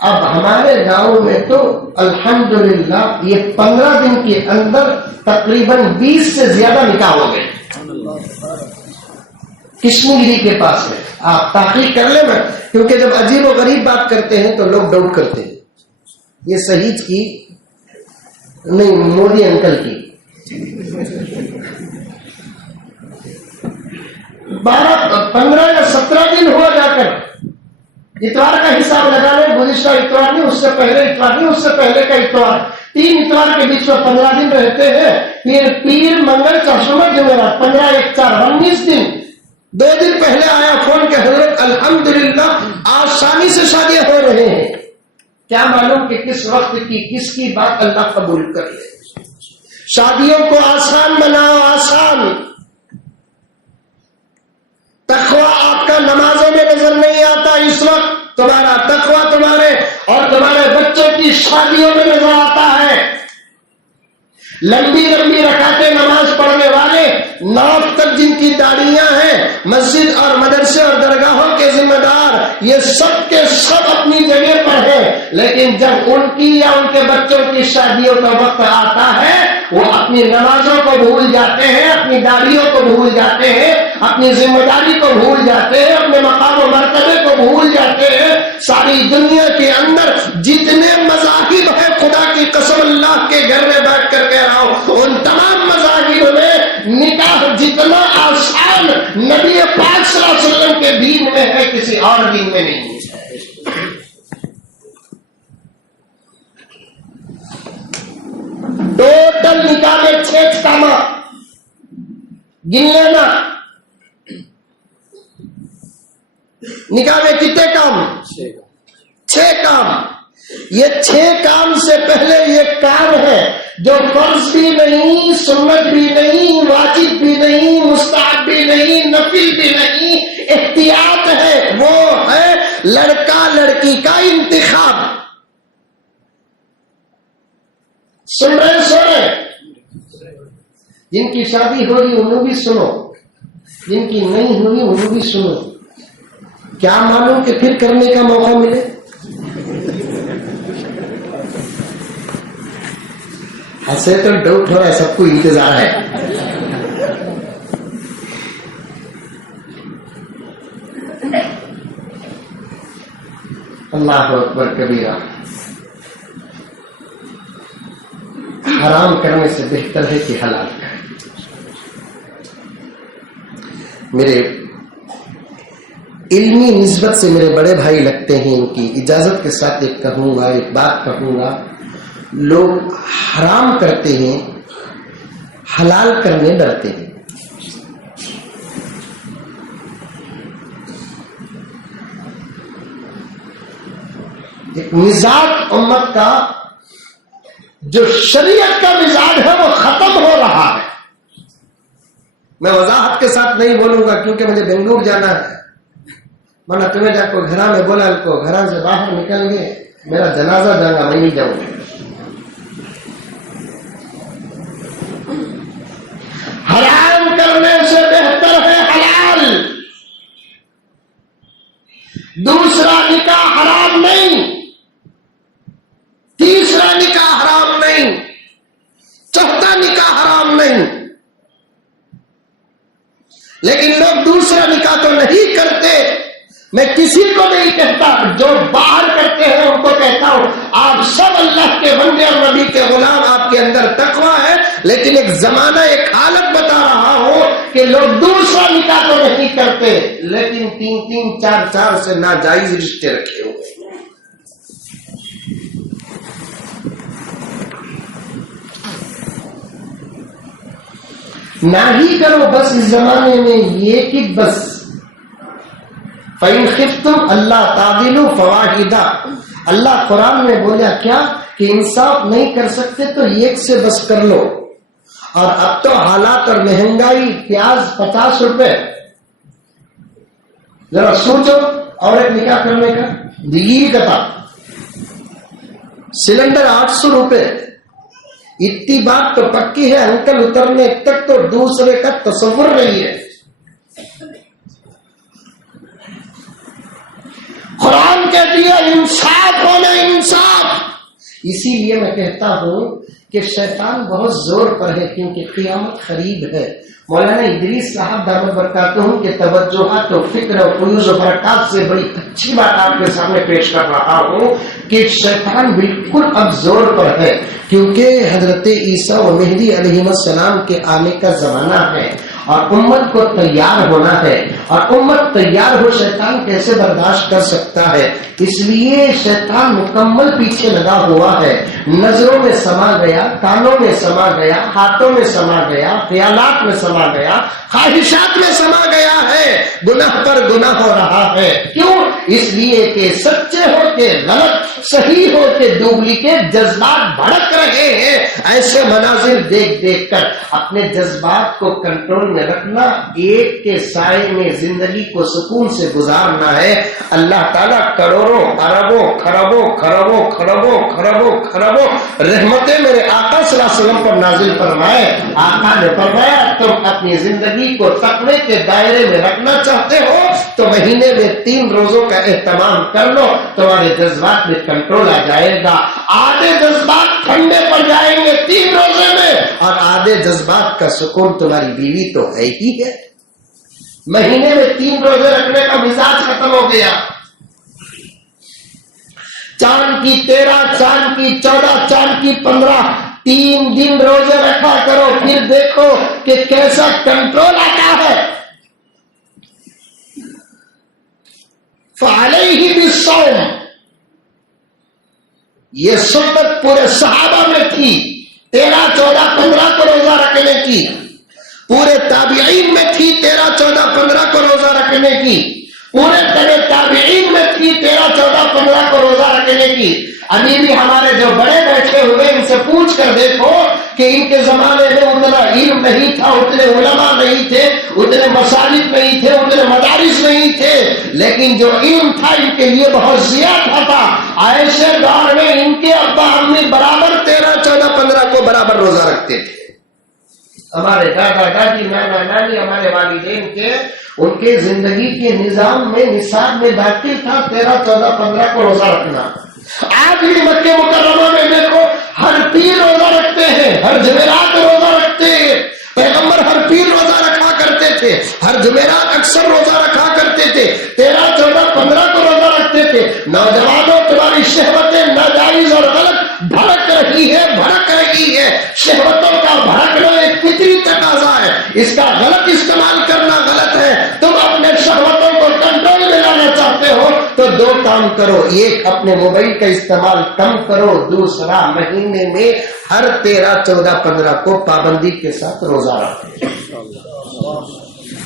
اب ہمارے گاؤں میں تو الحمدللہ یہ 15 دن کے اندر تقریباً 20 سے زیادہ نکاح ہو گئے کشمیر گیری کے پاس میں. آپ تحقیق کر لیں میں, کیونکہ جب عجیب و غریب بات کرتے ہیں تو لوگ ڈاؤٹ کرتے ہیں. یہ صحیح کی نہیں, مودی انکل کی. 15 یا 17 دن ہوا جا کر. اتوار کا حساب لگا لیں, گزشتہ اتوار نہیں, اس سے پہلے اتوار نہیں, اس سے پہلے کا اتوار, 3 اتوار کے بیچ میں 15 دن رہتے ہیں. پھر پیر منگل چرچمہ جمعرات 15 1 4 19 دن. 2 دن پہلے آیا فون کہ حضرت الحمدللہ آسانی سے شادیاں ہو رہے ہیں. کیا معلوم کہ کس وقت کی کس کی بات اللہ قبول کر لے. شادیوں کو آسان بناؤ, آسان. تقوی آپ کا نمازوں میں نظر نہیں آتا, اس وقت تمہارا تقوی تمہارے اور تمہارے بچوں کی شادیوں میں نظر آتا ہے. لمبی لمبی رکعتیں نماز پڑھنے والے, ناف تک جن کی داڑیاں ہیں, مسجد اور مدرسے اور درگاہوں کے ذمہ دار, یہ سب کے سب اپنی جگہ پر ہیں. لیکن جب ان کی یا ان کے بچوں کی شادیوں کا وقت آتا ہے وہ اپنی نمازوں کو بھول جاتے ہیں، اپنی داڑھیوں کو بھول جاتے ہیں، اپنی ذمہ داری کو بھول جاتے ہیں، اپنے مقام و مرتبے کو بھول جاتے ہیں۔ ساری دنیا کے اندر جتنے مذاہب ہیں، خدا کی قسم اللہ کے گھر میں بیٹھ کر کہہ رہا ہوں، ان تمام مذاہب میں نکاح جتنا آسان نبی پاک صلی اللہ علیہ وسلم کے دین میں ہے، کسی اور دین میں نہیں ہے۔ ٹوٹل نکاح میں 6 کام گن لینا۔ نکاح میں کتنے کام؟ 6 کام۔ یہ 6 کام سے پہلے یہ کام ہے جو فرض بھی نہیں، سنت بھی نہیں، واجب بھی نہیں، مستحب بھی نہیں، نفل بھی نہیں، احتیاط ہے، وہ ہے لڑکا لڑکی کا انتخاب۔ سن رہے سو رہے؟ جن کی شادی ہوگی انہوں بھی سنو، جن کی نہیں ہوئی انہوں بھی سنو۔ کیا معلوم کہ پھر کرنے کا موقع ملے۔ ایسے تو ڈاؤٹ ہو رہا ہے، سب کو انتظار ہے۔ اللہ اکبر کبیرہ۔ حرام کرنے سے بہتر ہے کہ حلال کریں۔ میرے علمی نسبت سے میرے بڑے بھائی لگتے ہیں، ان کی اجازت کے ساتھ ایک کہوں گا، ایک بات کہوں گا۔ لوگ حرام کرتے ہیں، حلال کرنے ڈرتے ہیں۔ ایک مزاج امت کا جو شریعت کا مزاج ہے وہ ختم ہو رہا ہے۔ میں وضاحت کے ساتھ نہیں بولوں گا کیونکہ مجھے بنگلور جانا ہے، ورنہ تمہیں جا کو گھر میں بولا کو گھر سے باہر نکل گئے، میرا جنازہ جائے گا، میں نہیں جاؤں گا۔ حرام کرنے سے بہتر ہے حلال۔ دوسرا نکاح حرام نہیں، تیسرا نکاح حرام نہیں، چوتھا نکاح حرام نہیں، لیکن لوگ دوسرا نکاح تو نہیں کرتے۔ میں کسی کو نہیں کہتا، جو باہر کرتے ہیں ان کو کہتا ہوں آپ سب اللہ کے بندے اور نبی کے غلام، آپ کے اندر تقویٰ ہے، لیکن ایک زمانہ ایک حالت بتا رہا ہوں کہ لوگ دوسرا نکاح تو نہیں کرتے، لیکن 3 4 سے ناجائز رشتے رکھے ہوئے۔ نہ ہی کرو بس اس زمانے میں یہ کہ بس فَإِنْ خِفْتُمْ أَلَّا تَعْدِلُوا فَوَاحِدًا۔ اللہ قرآن میں بولا کیا کہ انصاف نہیں کر سکتے تو ایک سے بس کر لو۔ اور اب تو حالات اور مہنگائی، پیاز 50 روپے، ذرا سوچو، اور ایک نکاح کرنے کا دیگی کا تھا، سلنڈر 800 روپے۔ اتنی بات تو پکی ہے، انکل اترنے تک تو دوسرے کا تصور نہیں ہے۔ قرآن کہتی ہے انصاف ہونا، انصاف۔ اسی لیے میں کہتا ہوں کہ شیطان بہت زور پر ہے، کیونکہ قیامت قریب ہے۔ مولانا ادریس صاحب دعوت برکاتہم کے توجہات و فکر و فیوز و برکات سے بڑی اچھی بات آپ کے سامنے پیش کر رہا ہوں کہ شیطان بالکل اب زور پر ہے، کیونکہ حضرت عیسیٰ و مہدی علیہ السلام کے آنے کا زمانہ ہے اور امت کو تیار ہونا ہے، اور امت تیار ہو شیطان کیسے برداشت کر سکتا ہے؟ اس لیے شیطان مکمل پیچھے لگا ہوا ہے، نظروں میں سما گیا، کانوں میں سما گیا، ہاتھوں میں سما گیا، خیالات میں سما گیا، خواہشات میں سما گیا ہے، گناہ پر گناہ ہو رہا ہے۔ کیوں؟ اس لیے کہ سچے ہو کے غلط، صحیح ہو کے ڈپلیکیٹ جذبات بھڑک رہے ہیں۔ ایسے مناظر دیکھ دیکھ کر اپنے جذبات کو کنٹرول میں رکھنا، ایک کے سائے میں زندگی کو سکون سے گزارنا ہے۔ اللہ تعالیٰ کروڑوں اربوں خربوں خربوں خربوں خربوں خربوں رحمتیں میرے آقا صلی اللہ علیہ وسلم پر نازل فرمائے۔ آقا نے فرمایا تم اپنی زندگی کو تقوی کے دائرے میں رکھنا چاہتے ہو تو مہینے میں 3 روزوں کا اہتمام کر لو، تمہارے جذبات میں کنٹرول آ جائے گا۔ آدھے جذبات ٹھنڈے پڑ جائیں گے 3 روزے میں، دے جذبات کا سکون تمہاری بیوی تو ہے ہی ہے. مہینے میں 3 روزے رکھنے کا مزاج ختم ہو گیا. چاند کی 13، چاند کی 14، چاند کی 15، 3 دن روزے رکھا کرو، پھر دیکھو کہ کیسا کنٹرول آتا ہے. فعلیہ بالصوم، یہ سنت پورے صحابہ میں تھی 13، 14، 15 کو روزہ رکھنے کی. پورے تابعین میں تھی 13، 14، 15 کو روزہ رکھنے کی. پورے تابعین میں تھی 13، 14، 15 کو روزہ رکھنے کی. ابھی بھی ہمارے جو بڑے بیٹھے ہوئے ان سے پوچھ کر دیکھو کہ ان کے زمانے میں اتنا علم نہیں تھا، اتنے علماء نہیں تھے، اتنے مساجد نہیں تھے، اتنے مدارس نہیں تھے، لیکن جو علم تھا ان کے لیے بہت زیادہ تھا. ایسے دور میں ان کے ابا امی برابر 13، 14، 15 کو برابر روزہ رکھتے تھے. ہمارے دادا دادی، نانا نانی، ہمارے والدین کے ان کے زندگی کے نظام میں، نصاب میں داخل تھا 13، 14، 15 کو روزہ رکھنا. آج بھی مکہ مکرمہ میں دیکھو ہر پیر روزہ رکھتے ہیں، ہر جمعرات روزہ رکھتے ہیں. پیغمبر ہر پیر روزہ رکھا کرتے تھے، ہر جمعرات اکثر روزہ رکھا کرتے تھے، 13، 14، 15 کو روزہ رکھتے تھے. نوجوانوں تمہاری شہوتیں ناجائز اور غلط بھڑک رہی ہے. شہوتوں کا بھڑکنا ایک فطری تقاضا ہے، اس کا غلط استعمال کرنا غلط ہے. تم اپنے شہوتوں کو کنٹرول میں لانا چاہتے ہو تو 2 کام کرو. ایک، اپنے موبائل کا استعمال کم کرو. دوسرا، مہینے میں ہر 13، 14، 15 کو پابندی کے ساتھ روزہ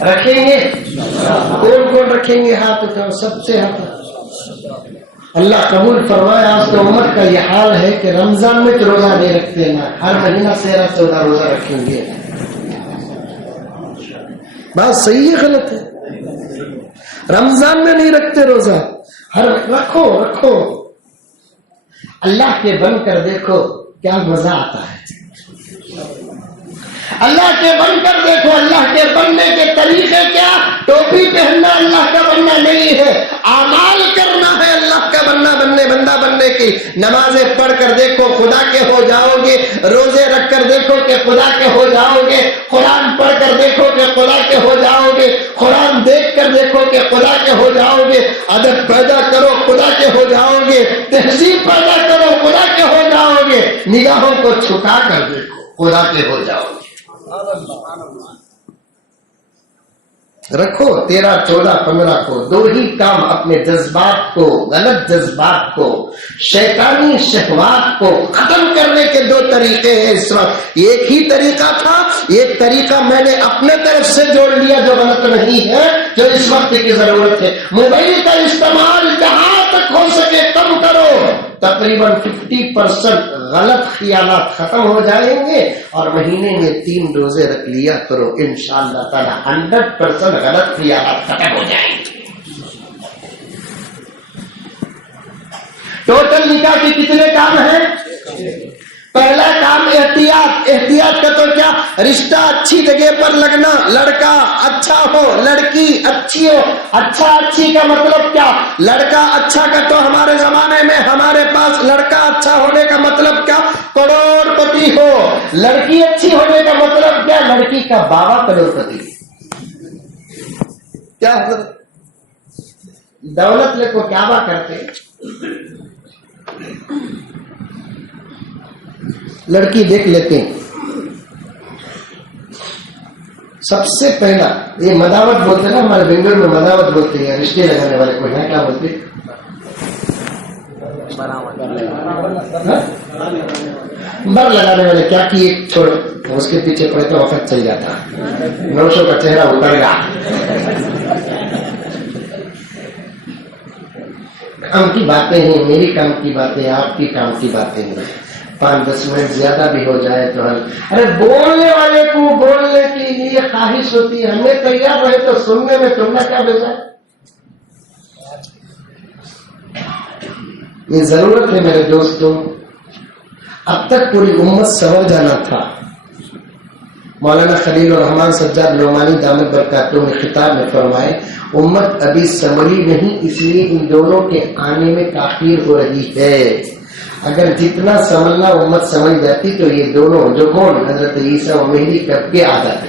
رکھیں گے. کون رکھیں گے؟ ہاتھ اٹھاؤ، سب سے ہاتھ. اللہ قبول فرمائے. آج تو امت کا یہ حال ہے کہ رمضان میں تو روزہ نہیں رکھتے نا، ہر مہینہ 13، 14 روزہ رکھیں گے. بات صحیح ہے غلط ہے؟ رمضان میں نہیں رکھتے روزہ، ہر رکھو. اللہ کے بن کر دیکھو کیا مزہ آتا ہے. اللہ کے بن کر دیکھو. اللہ کے بننے کے طریقے کیا؟ ٹوپی پہننا اللہ کا بننا نہیں ہے، اعمال کرنا ہے اللہ کا بندہ بننے کی. نمازیں پڑھ کر دیکھو خدا کے ہو جاؤ گے. روزے رکھ کر دیکھو کہ خدا کے ہو جاؤ گے. قرآن پڑھ کر دیکھو کہ خدا کے ہو جاؤ گے. قرآن دیکھ کر دیکھو کہ خدا کے ہو جاؤ گے. ادب پیدا کرو خدا کے ہو جاؤ گے. تہذیب پیدا کرو خدا کے ہو جاؤ گے. نگاہوں کو چھکا کر دیکھو خدا کے ہو جاؤ گے. رکھو 13، 14، 15 کو. 2 ہی کام اپنے جذبات کو، غلط جذبات کو، شیطانی شہوات کو ختم کرنے کے 2 طریقے ہیں اس وقت. ایک ہی طریقہ تھا، ایک طریقہ میں نے اپنے طرف سے جوڑ لیا جو غلط نہیں ہے، جو اس وقت کی ضرورت ہے. موبائل کا استعمال جہاں تک ہو سکے کم کرو. تقریباً 50% غلط خیالات ختم ہو جائیں گے اور مہینے میں 3 روزے رکھ لیا کرو. انشاءاللہ تعالی 100% غلط خیالات ختم ہو جائیں گے. ٹوٹل نکاح کے کتنے کام ہیں؟ پہلا کام احتیاط. احتیاط کا تو کیا؟ رشتہ اچھی جگہ پر لگنا. لڑکا اچھا ہو، لڑکی اچھی ہو. اچھی کا مطلب کیا؟ لڑکا اچھا کا تو ہمارے زمانے میں ہمارے پاس لڑکا اچھا ہونے کا مطلب کیا؟ کروڑ پتی ہو. لڑکی اچھی ہونے کا مطلب کیا؟ لڑکی کا بابا کروڑ پتی. کیا دولت لے کو کیا بات کرتے؟ لڑکی دیکھ لیتے ہیں. سب سے پہلا یہ مداوت بولتے ہیں نا، ہمارے بنگلور میں مداوت بولتے ہیں. رشتے لگانے والے کو ہے کیا بولتے؟ بر لگانے والے. کیا کہ ایک چھوڑ اس کے پیچھے پڑے تو وقت چل جاتا، 900 کا چہرہ اتر گا. کام کی باتیں ہیں، میری کام کی باتیں، آپ کی کام کی باتیں ہیں. 5-10 منٹ زیادہ بھی ہو جائے تو ارے بولنے والے کو بولنے کی لیے خواہش ہوتی ہے. ہمیں تیار رہے تو سننے میں تم نے کیا بھیجا. یہ ضرورت ہے میرے دوستوں. اب تک پوری امت سمجھ جانا تھا. مولانا خلیل الرحمان سجاد نعمانی دامت برکاتہ نے خطاب میں فرمائے امت ابھی سمجھی نہیں، اس لیے ان دونوں کے آنے میں تاخیر ہو رہی ہے. اگر جتنا سمجھنا امت سمجھ جاتی تو یہ دونوں جو کون حضرت عیسیٰ و مہدی کب کے آ جاتے.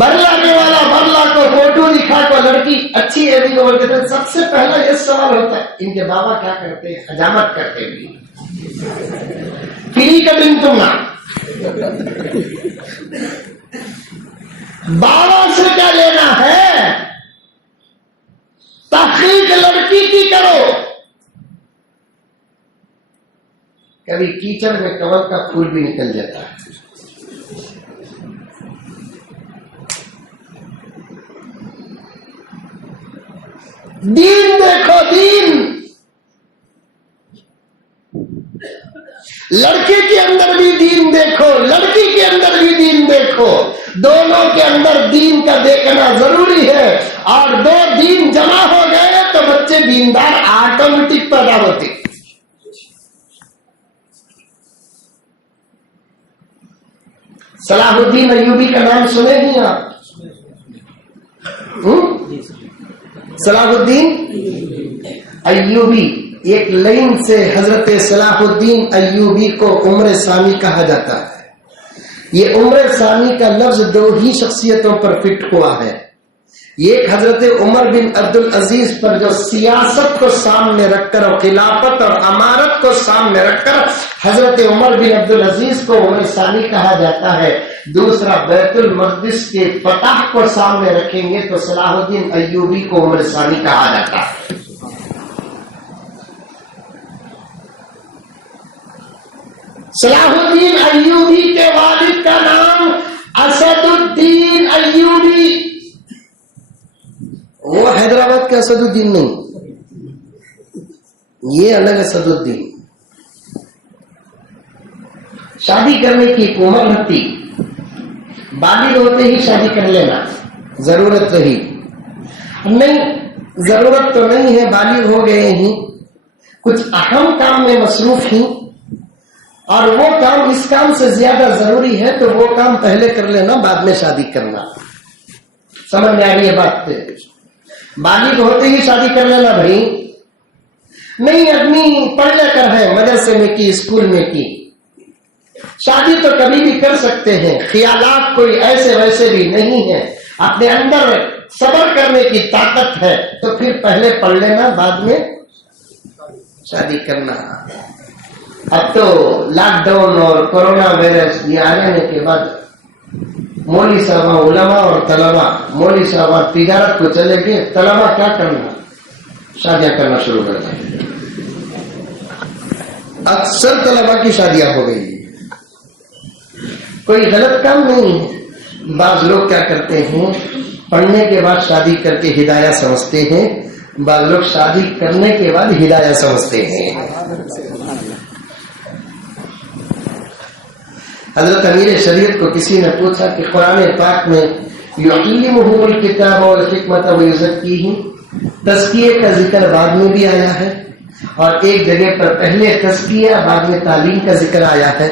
برلانے والا برلا کو فوٹو دکھا کو لڑکی اچھی ہے بھی بول کے سب سے پہلا یہ سوال ہوتا ہے ان کے بابا کیا کرتے ہیں؟ حجامت کرتے بھی فری کٹنگ تم نہ بابا سے کیا لینا ہے؟ تحقیق لڑکی کی کرو. کبھی کیچڑ میں کمل کا پھول بھی نکل جاتا ہے. دین دیکھو دین. لڑکے کے اندر بھی دین دیکھو لڑکی کے اندر بھی دین دیکھو. دونوں کے اندر دین کا دیکھنا ضروری ہے اور دو دین جمع ہو گئے تو بچے دیندار آٹومیٹک پیدا ہوتے. صلاح الدین ایوبی کا نام سنے ہی آپ؟ صلاح الدین ایوبی ایک لائن سے حضرت صلاح الدین ایوبی کو عمر ثانی کہا جاتا ہے. یہ عمر ثانی کا لفظ دو ہی شخصیتوں پر فٹ ہوا ہے. ایک حضرت عمر بن عبد العزیز پر جو سیاست کو سامنے رکھ کر اور خلافت اور امارت کو سامنے رکھ کر حضرت عمر بن عبد العزیز کو عمر ثانی کہا جاتا ہے. دوسرا بیت المقدس کے فتح کو سامنے رکھیں گے تو صلاح الدین ایوبی کو عمر ثانی کہا جاتا ہے. صلاح الدین ایوبی کے والد کا نام اسد الدین ایوبی. وہ حیدرآباد کا اسد الدین نہیں, یہ الگ اسد الدین. شادی کرنے کی ایک عمر ہوتی, بالغ ہوتے ہی شادی کر لینا ضرورت رہی نہیں. ضرورت تو نہیں ہے, بالغ ہو گئے ہی, کچھ اہم کام میں مصروف ہی اور وہ کام اس کام سے زیادہ ضروری ہے تو وہ کام پہلے کر لینا, بعد میں شادی کرنا. سمجھ میں آ رہی ہے بات؟ بالغ ہوتے ہی شادی کر لینا بھائی نہیں. آدمی پڑھ لے کر ہے, مدرسے میں کی, اسکول میں کی, شادی تو کبھی بھی کر سکتے ہیں. خیالات کوئی ایسے ویسے بھی نہیں ہے. اپنے اندر صبر کرنے کی طاقت ہے تو پھر پہلے پڑھ لینا, بعد میں شادی کرنا. اب تو لاک ڈاؤن اور کورونا وائرس یہ آ جانے کے بعد مولوی صاحب علماء اور طلبا, مولوی صاحب تجارت کو چلے گئے, طلبا کیا کرنا, شادیاں کرنا شروع کر دیں. اکثر طلبا کی شادیاں ہو گئی. کوئی غلط کام نہیں ہے. بعض لوگ کیا کرتے ہیں, پڑھنے کے بعد شادی کر کے ہدایت سمجھتے ہیں, بعض لوگ شادی کرنے کے بعد ہدایت سمجھتے ہیں. حضرت امیر شریعت کو کسی نے پوچھا کہ قرآن پاک میں یعلمہم الکتاب والحکمت ویزکیہم, تزکیے کا ذکر بعد میں بھی آیا ہے اور ایک جگہ پر پہلے تزکیہ بعد میں تعلیم کا ذکر آیا ہے.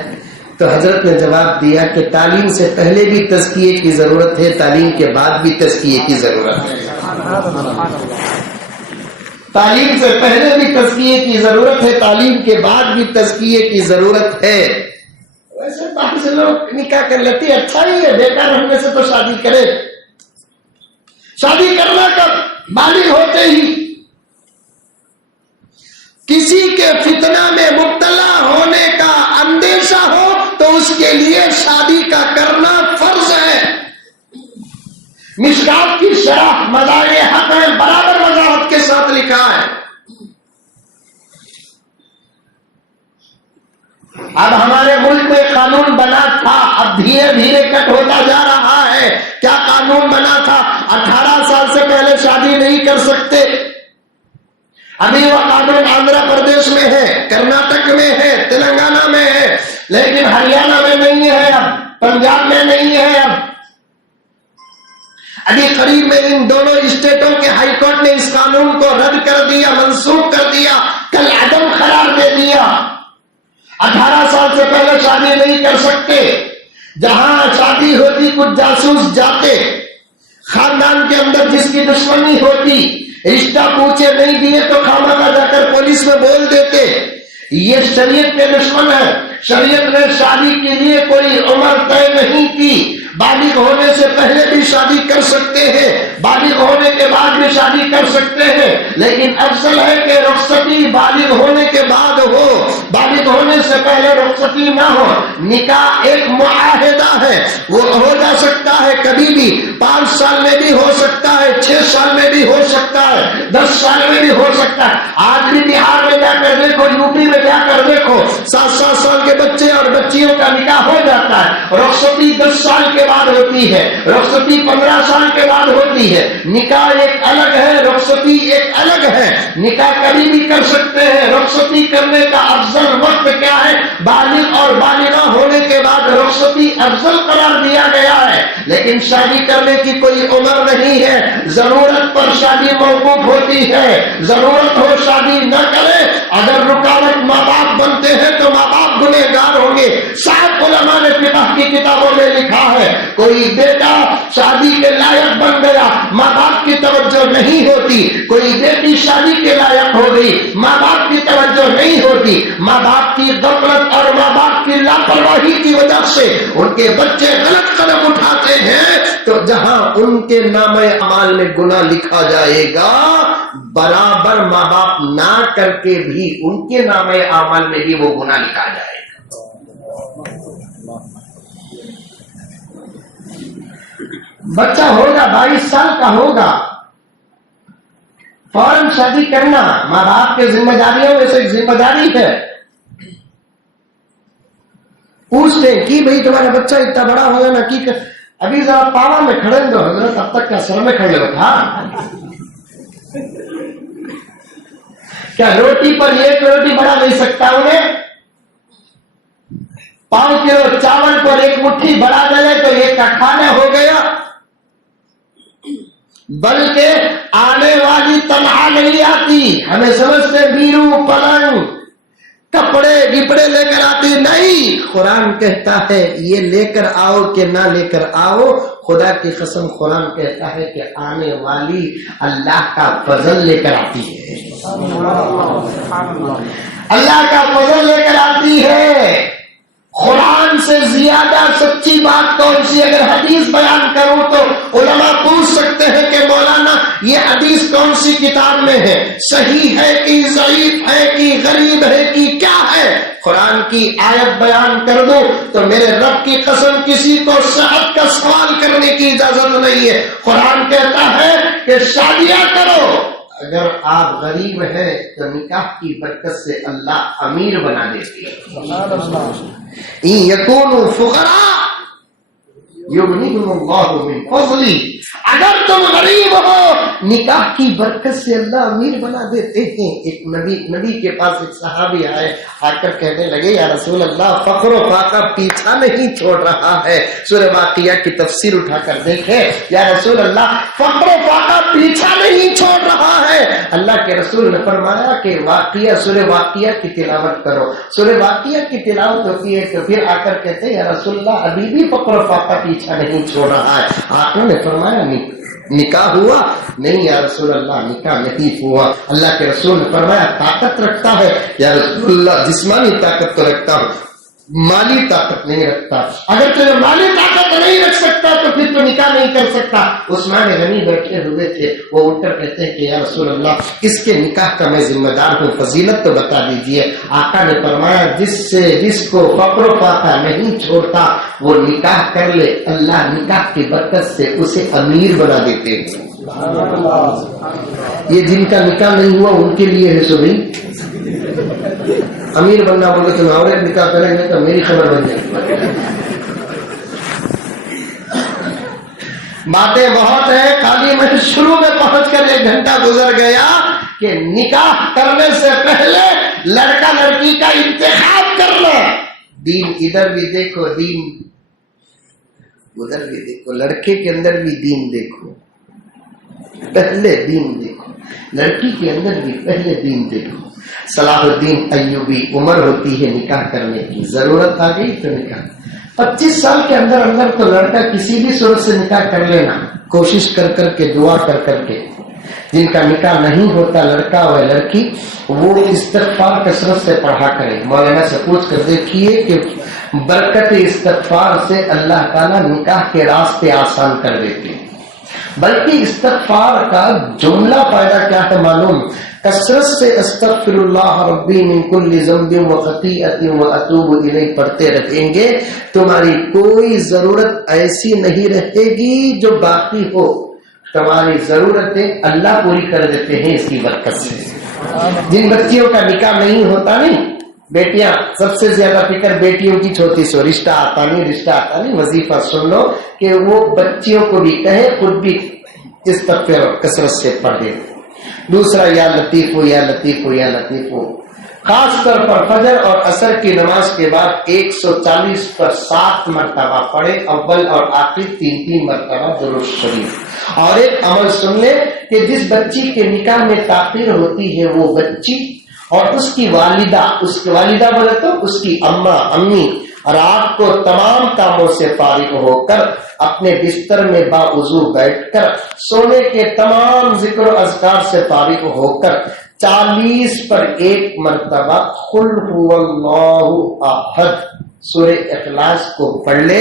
تو حضرت نے جواب دیا کہ تعلیم سے پہلے بھی تزکیے کی ضرورت ہے, تعلیم کے بعد بھی تزکیے کی ضرورت ہے. تعلیم سے پہلے بھی تزکیے کی ضرورت ہے, تعلیم کے بعد بھی تزکیے کی ضرورت ہے. ویسے باہر سے لوگ نکاح کر لیتے, اچھا ہی ہے, بیکار رہنے سے تو شادی کرے. شادی کرنا کب؟ بالغ ہوتے ہی. کسی کے فتنہ میں مبتلا ہونے کا اندیشہ ہو تو اس کے لیے شادی کا کرنا فرض ہے. مشکات کی شرح مذاہب حق میں برابر وضاحت کے ساتھ لکھا ہے. اب ہمارے ملک میں قانون بنا تھا, اب دھیرے دھیرے کٹ ہوتا جا رہا ہے. کیا قانون بنا تھا؟ 18 سال سے پہلے شادی نہیں کر سکتے. ابھی وہ قانون آندھرا پردیش میں ہے, کرناٹک میں ہے, تلنگانہ میں ہے, لیکن ہریانہ میں نہیں ہے, اب پنجاب میں نہیں ہے. ابھی قریب میں ان دونوں اسٹیٹوں کے ہائی کورٹ نے اس قانون کو رد کر دیا, منسوخ کر دیا, کل عدم قرار دے دیا. 18 سال سے پہلے شادی نہیں کر سکتے. جہاں شادی ہوتی کچھ جاسوس جاتے, خاندان کے اندر جس کی دشمنی ہوتی, رشتہ پوچھے نہیں دیے تو خامخواہ جا کر پولیس میں بول دیتے. یہ شریعت کے دشمن ہے. شریعت نے شادی کے لیے کوئی عمر طے نہیں کی. بالغ ہونے سے پہلے بھی شادی کر سکتے ہیں, بالغ ہونے کے بعد بھی شادی کر سکتے ہیں, لیکن افضل ہے کہ رخصتی بالغ ہونے کے بعد ہو, بالغ ہونے سے پہلے رخصتی نہ ہو. نکاح ایک معاہدہ ہے, وہ ہو جا سکتا ہے کبھی بھی. 5 سال میں بھی ہو سکتا ہے, 6 سال میں بھی ہو سکتا ہے, 10 سال میں بھی ہو سکتا ہے. آج بھی بہار میں جا کر دیکھو, یوپی میں جا کر دیکھو, 7 سال کے بچے اور بچیوں کا نکاح ہو جاتا ہے. رخصتی 10 سال کے بعد ہوتی ہے, رخصتی 15 سال کے بعد ہوتی ہے. نکاح ایک الگ ہے, رخصتی ایک الگ ہے. نکاح کبھی بھی کر سکتے ہیں. رخصتی کرنے کا افضل وقت کیا ہے؟ بالغ اور بالغہ ہونے کے بعد رخصتی افضل قرار دیا گیا ہے. لیکن شادی کرنے کی کوئی عمر نہیں ہے. ضرورت پر شادی موقوف ہوتی ہے. ضرورت ہو شادی نہ کرے. اگر رکاوٹ ماں باپ بنتے ہیں تو ماں باپ گنہگار ہوں گے. 7 علماء نے فقہ کی کتابوں میں لکھا ہے, کوئی بیٹا شادی کے لائق بن گیا, ماں باپ کی توجہ نہیں ہوتی. کوئی بیٹی شادی کے لائق ہو گئی, ماں باپ کی توجہ نہیں ہوتی. ماں باپ کی غفلت اور ماں باپ کی لاپرواہی کی وجہ سے ان کے بچے غلط قدم اٹھاتے ہیں, تو جہاں ان کے نامہ اعمال میں گناہ لکھا جائے گا, برابر ماں باپ نہ کر کے بھی ان کے نامہ اعمال میں بھی وہ گناہ لکھا جائے گا. بچہ ہوگا 22 سال کا ہوگا, فوراً شادی کرنا ماں باپ کے ذمہ داریوں میں سے ایک ذمہ داری ہے. پوچھتے ہیں کہ بھئی تمہارا بچہ اتنا بڑا ہو گیا نا, کی ابھی ذرا پاوا میں کھڑے دو حضرت, اب تک کیا سر میں کھڑے ہو تھا؟ کیا روٹی پر 1 روٹی بڑھا نہیں سکتا انہیں؟ 5 کلو چاول پر 1 مٹھی بڑھا دے تو 1 کا کھانا ہو گیا. بلکہ آنے والی تنہا نہیں آتی, ہمیں سمجھتے بیرو پلنگ کپڑے گپڑے لے کر آتی نہیں. قرآن کہتا ہے یہ لے کر آؤ کہ نہ لے کر آؤ, خدا کی قسم قرآن کہتا ہے کہ آنے والی اللہ کا فضل لے کر آتی ہے. اللہ کا فضل لے کر آتی ہے. قرآن سے زیادہ سچی بات کون سی؟ اگر حدیث بیان کروں تو علماء پوچھ سکتے ہیں کہ مولانا یہ حدیث کون سی کتاب میں ہے, صحیح ہے کہ ضعیف ہے کہ غریب ہے کہ کیا ہے؟ قرآن کی آیت بیان کر دو تو میرے رب کی قسم کسی کو صحت کا سوال کرنے کی اجازت نہیں ہے. قرآن کہتا ہے کہ شادیاں کرو. اگر آپ غریب ہیں تو نکاح کی برکت سے اللہ امیر بنا دیتی ہے. ان یکونوا فقراء یغنیہم اللہ من فضلہ. اگر تم غریب ہو نکاح کی برکت سے اللہ امیر بنا دیتے ہیں. ایک نبی کے پاس ایک صحابی آئے, آ کر کہنے لگے یا رسول اللہ فقر و فاقہ پیچھا نہیں چھوڑ رہا ہے. سورہ واقعہ کی تفسیر اٹھا کر دیکھیں. یا رسول اللہ فقر و فاقہ پیچھا نہیں چھوڑ رہا ہے. اللہ کے رسول نے فرمایا کہ سورہ واقعہ کی تلاوت کرو. سورہ واقعہ کی تلاوت ہوتی ہے تو پھر آ کر کہتے ہیں یا رسول اللہ ابھی بھی فقر و فاقہ پیچھا نہیں چھوڑ رہا ہے. آپ نے فرمایا نکاح ہوا؟ نہیں یا رسول اللہ نکاح نہیں ہوا. اللہ کے رسول نے فرمایا طاقت رکھتا ہے؟ یا رسول اللہ جسمانی طاقت تو رکھتا ہوں, مالی طاقت نہیں رکھتا. اگر تو مالی طاقت نہیں رکھ سکتا تو پھر تو نکاح نہیں کر سکتا. عثمان غنی بیٹھے ہوئے تھے, وہ اٹھ کر کہتے ہیں کہ یا رسول اللہ اس کے نکاح کا میں ذمہ دار ہوں, فضیلت تو بتا دیجئے. آقا نے فرمایا جس کو فقر و فاقہ نہیں چھوڑتا وہ نکاح کر لے, اللہ نکاح کی برکت سے اسے امیر بنا دیتے ہیں. یہ جن کا نکاح نہیں ہوا ان کے لیے ہے. سو بھائی امیر بننا بولے تو اور ایک نکاح کریں گے تو میری خبر بن جائے. باتیں بہت ہیں, خالی میں شروع میں پہنچ کر 1 گھنٹہ گزر گیا کہ نکاح کرنے سے پہلے لڑکا لڑکی کا انتخاب کرنا. دین ادھر بھی دیکھو, دین ادھر بھی دیکھو, لڑکے کے اندر بھی دین دیکھو, پہلے دین دیکھو, لڑکی کے اندر بھی پہلے دین دیکھو. صلاح الدین ایوبی عمر ہوتی ہے نکاح کرنے کی, ضرورت آ گئی تو نکاح. 25 سال کے اندر تو لڑکا کسی بھی صورت سے نکاح کر لینا, کوشش کر کر کے, دعا کر کر کے. جن کا نکاح نہیں ہوتا لڑکا و لڑکی وہ استغفار کثرت سے پڑھا کریں. مولانا سے پوچھ کر دیکھیے کہ برکت استغفار سے اللہ تعالیٰ نکاح کے راستے آسان کر دیتے ہیں. بلکہ استغفار کا جملہ پیدا کیا ہے معلوم؟ کثرت سے استغفر اللہ ربی من کل ذنب و خطیئۃ و اتوب الیہ پڑھتے رہیں گے تمہاری کوئی ضرورت ایسی نہیں رہے گی جو باقی ہو. تمہاری ضرورتیں اللہ پوری کر دیتے ہیں اس کی برکت سے. جن بچیوں کا نکاح نہیں ہوتا نہیں، بیٹیاں سب سے زیادہ فکر بیٹیوں کی چھوٹی سو رشتہ آتا نہیں. وظیفہ سن لو کہ وہ بچیوں کو بھی کہے خود بھی استغفار کثرت سے پڑھے. دوسرا یا لطیف ہو یا لطیف ہو یا لطیف ہو. خاص طور پر فجر اور عصر کی نماز کے بعد 140 پر 7 مرتبہ پڑھے. اول اور آخری 3 مرتبہ درود شریف. اور ایک عمل سن لے کہ جس بچی کے نکاح میں تاخیر ہوتی ہے وہ بچی اور اس کی والدہ بولے تو اس کی امی رات کو تمام کاموں سے فارغ ہو کر اپنے بستر میں باوضو بیٹھ کر سونے کے تمام ذکر و اذکار سے فارغ ہو کر 40 پر 1 مرتبہ قل هو اللہ احد سورہ اخلاص کو پڑھ لے.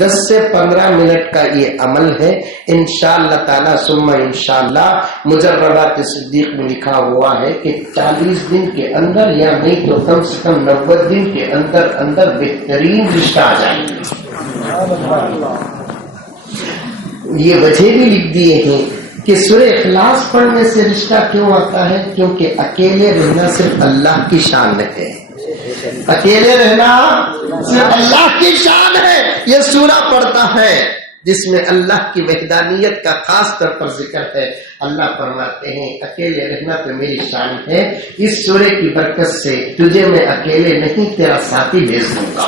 10 سے 15 منٹ کا یہ عمل ہے. انشاءاللہ تعالی ثم انشاءاللہ مجربات صدیق میں لکھا ہوا ہے کہ 40 دن کے اندر یا نہیں تو کم سے کم 90 دن کے اندر بہترین رشتہ آ جائے. یہ وجہ بھی لکھ دیے ہیں کہ سورہ اخلاص پڑھنے سے رشتہ کیوں آتا ہے؟ کیونکہ اکیلے رہنا صرف اللہ کی شان ہے. اکیلے رہنا صرف اللہ کی شان ہے. یہ سورہ پڑھتا ہے جس میں اللہ کی وحدانیت کا خاص طور پر ذکر ہے. اللہ فرماتے ہیں اکیلے رہنا تو میری شان ہے. اس سورے کی برکت سے تجھے میں اکیلے نہیں تیرا ساتھی بھیج دوں گا.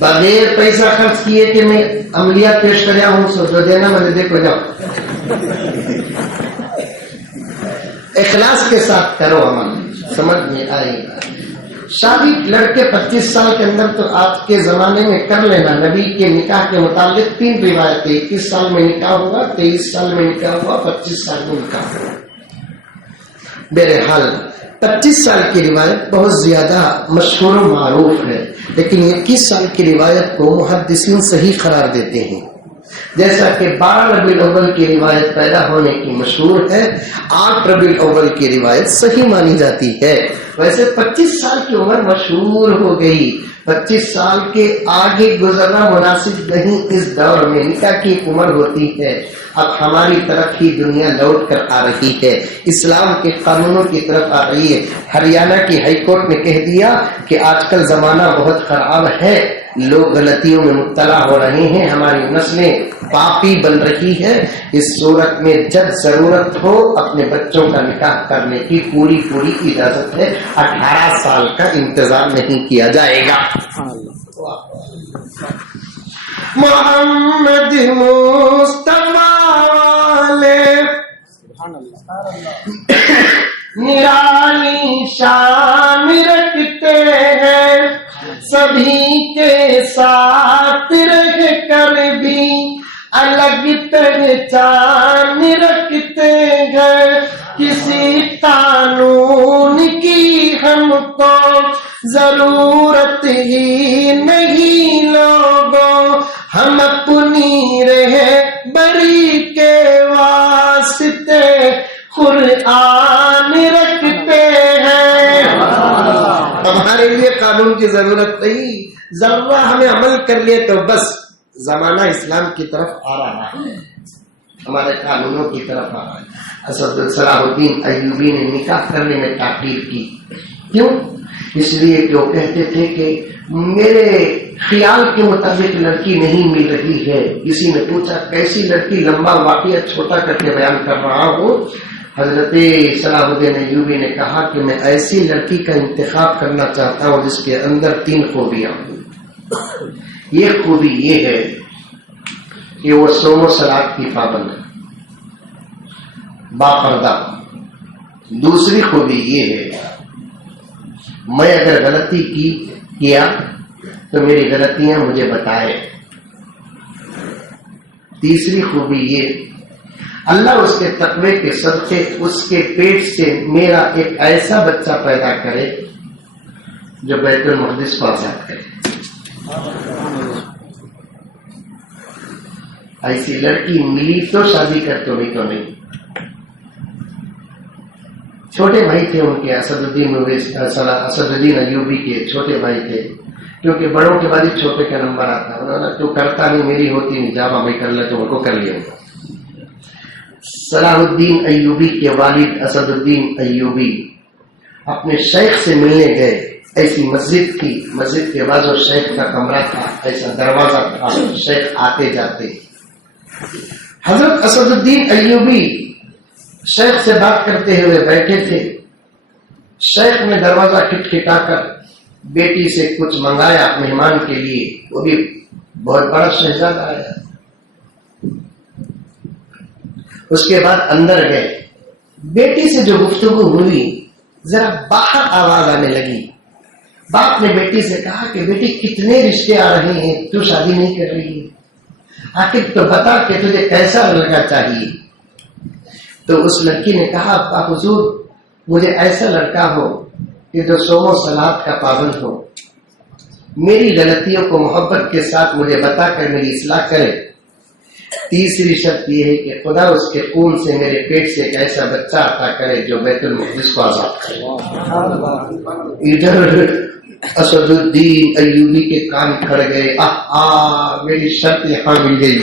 بغیر پیسہ خرچ کیے کہ میں عملیہ پیش کریا ہوں سو جو دینا مجھے دیکھو جاؤ. اخلاص کے ساتھ کرو عمل سمجھ میں آئے گا. شادی لڑکے 25 سال کے اندر تو آج کے زمانے میں کر لینا. نبی کے نکاح کے متعلق 3 روایتیں. 21 سال میں نکاح ہوا, 23 سال میں نکاح ہوا, 25 سال میں نکاح ہوا. بہرحال 25 سال کی روایت بہت زیادہ مشہور و معروف ہے, لیکن 21 سال کی روایت کو محدثین صحیح قرار دیتے ہیں. جیسا کہ 12 ربیع الاول کی روایت پیدا ہونے کی مشہور ہے, 8 ربیع الاول کی روایت صحیح مانی جاتی ہے. ویسے 25 سال کی عمر مشہور ہو گئی. 25 سال کے آگے گزرنا مناسب نہیں. اس دور میں نکاح کی عمر ہوتی ہے. اب ہماری طرف ہی دنیا لوٹ کر آ رہی ہے, اسلام کے قانونوں کی طرف آ رہی ہے. ہریانہ کی ہائی کورٹ نے کہہ دیا کہ آج کل زمانہ بہت خراب ہے, لوگ غلطیوں میں مبتلا ہو رہے ہیں, ہماری نسلیں پاپی بن رہی ہے. اس صورت میں جب ضرورت ہو اپنے بچوں کا نکاح کرنے کی پوری اجازت ہے. 18 سال کا انتظار نہیں کیا جائے گا. محمد مصطفیٰ والے نرالی شان رکھتے ہیں, سبھی کے ساتھ رہ کر بھی الگ پہچان رکھتے ہیں. کسی قانون کی ہم کو ضرورت ہی نہیں لوگوں, ہم اپنی رہبری کے واسطے قرآن رکھتے ہیں. ہمارے لیے قانون کی ضرورت نہیں, ذرہ ہمیں عمل کر لیے تو بس. زمانہ اسلام کی طرف آ رہا ہے, ہمارے قانونوں کی طرف آ رہا ہے. اسد صلاح الدین ایوبی نے نکاح کرنے میں تاخیر کی. کیوں؟ اس لیے کہ وہ کہتے تھے کہ میرے خیال کے مطابق لڑکی نہیں مل رہی ہے. کسی نے پوچھا کیسی لڑکی؟ لمبا واقعہ چھوٹا کر کے بیان کر رہا ہوں. حضرت صلاح الدین ایوبی نے کہا کہ میں ایسی لڑکی کا انتخاب کرنا چاہتا ہوں جس کے اندر 3 خوبیاں ہوں. یہ خوبی یہ ہے کہ وہ صوم و صلات کی پابند ہے, باپردہ. دوسری خوبی یہ ہے میں اگر غلطی کیا تو میری غلطیاں مجھے بتائے. تیسری خوبی یہ، اللہ اس کے تقوی کے صدقے اس کے پیٹ سے میرا ایک ایسا بچہ پیدا کرے جو بیت المقدس کو آزاد کرے۔ ایسی لڑکی ملی تو شادی کر، تو نہیں۔ چھوٹے بھائی تھے ان کے، اسد الدین ایوبی کے چھوٹے بھائی تھے، کیونکہ بڑوں کے بعد ہی چھوٹے کا نمبر آتا، انہوں نے تو کرتا نہیں، میری ہوتی نہیں، جاوا میں کر لے تو ان کو کر لیا۔ صلاح الدین ایوبی کے والد اسد الدین ایوبی اپنے شیخ سے ملنے گئے، ایسی مسجد تھی، مسجد کے بعد وہ شیخ کا کمرہ تھا، ایسا دروازہ تھا، شیخ آتے جاتے۔ حضرت اسد الدین ایوبی شیخ سے بات کرتے ہوئے بیٹھے تھے، شیخ نے دروازہ کھٹکھٹا کر بیٹی سے کچھ منگایا مہمان کے لیے، وہ بھی بہت بڑا شہزادہ آیا۔ اس کے بعد اندر گئے، بیٹی سے جو گفتگو ہوئی ذرا باہر آواز آنے لگی۔ باپ نے بیٹی سے کہا کہ بیٹی کتنے رشتے آ رہے ہیں، تو شادی نہیں کر رہی ہے، آخر تو بتا کہ تجھے کیسا لڑکا چاہیے۔ تو اس لڑکی نے کہا حضور مجھے ایسا لڑکا ہو کہ جو صوم و صلات کا پابند ہو، میری غلطیوں کو محبت کے ساتھ مجھے بتا کر میری اصلاح کرے۔ تیسری شرط یہ ہے کہ خدا اس کے خون سے میرے پیٹ سے ایک ایسا بچہ عطا کرے جو بیت المقدس کو آزاد کرے۔ ادھر اسد الدین ایوبی کے کان کھڑ گئے، میری شرط یہاں مل گئی۔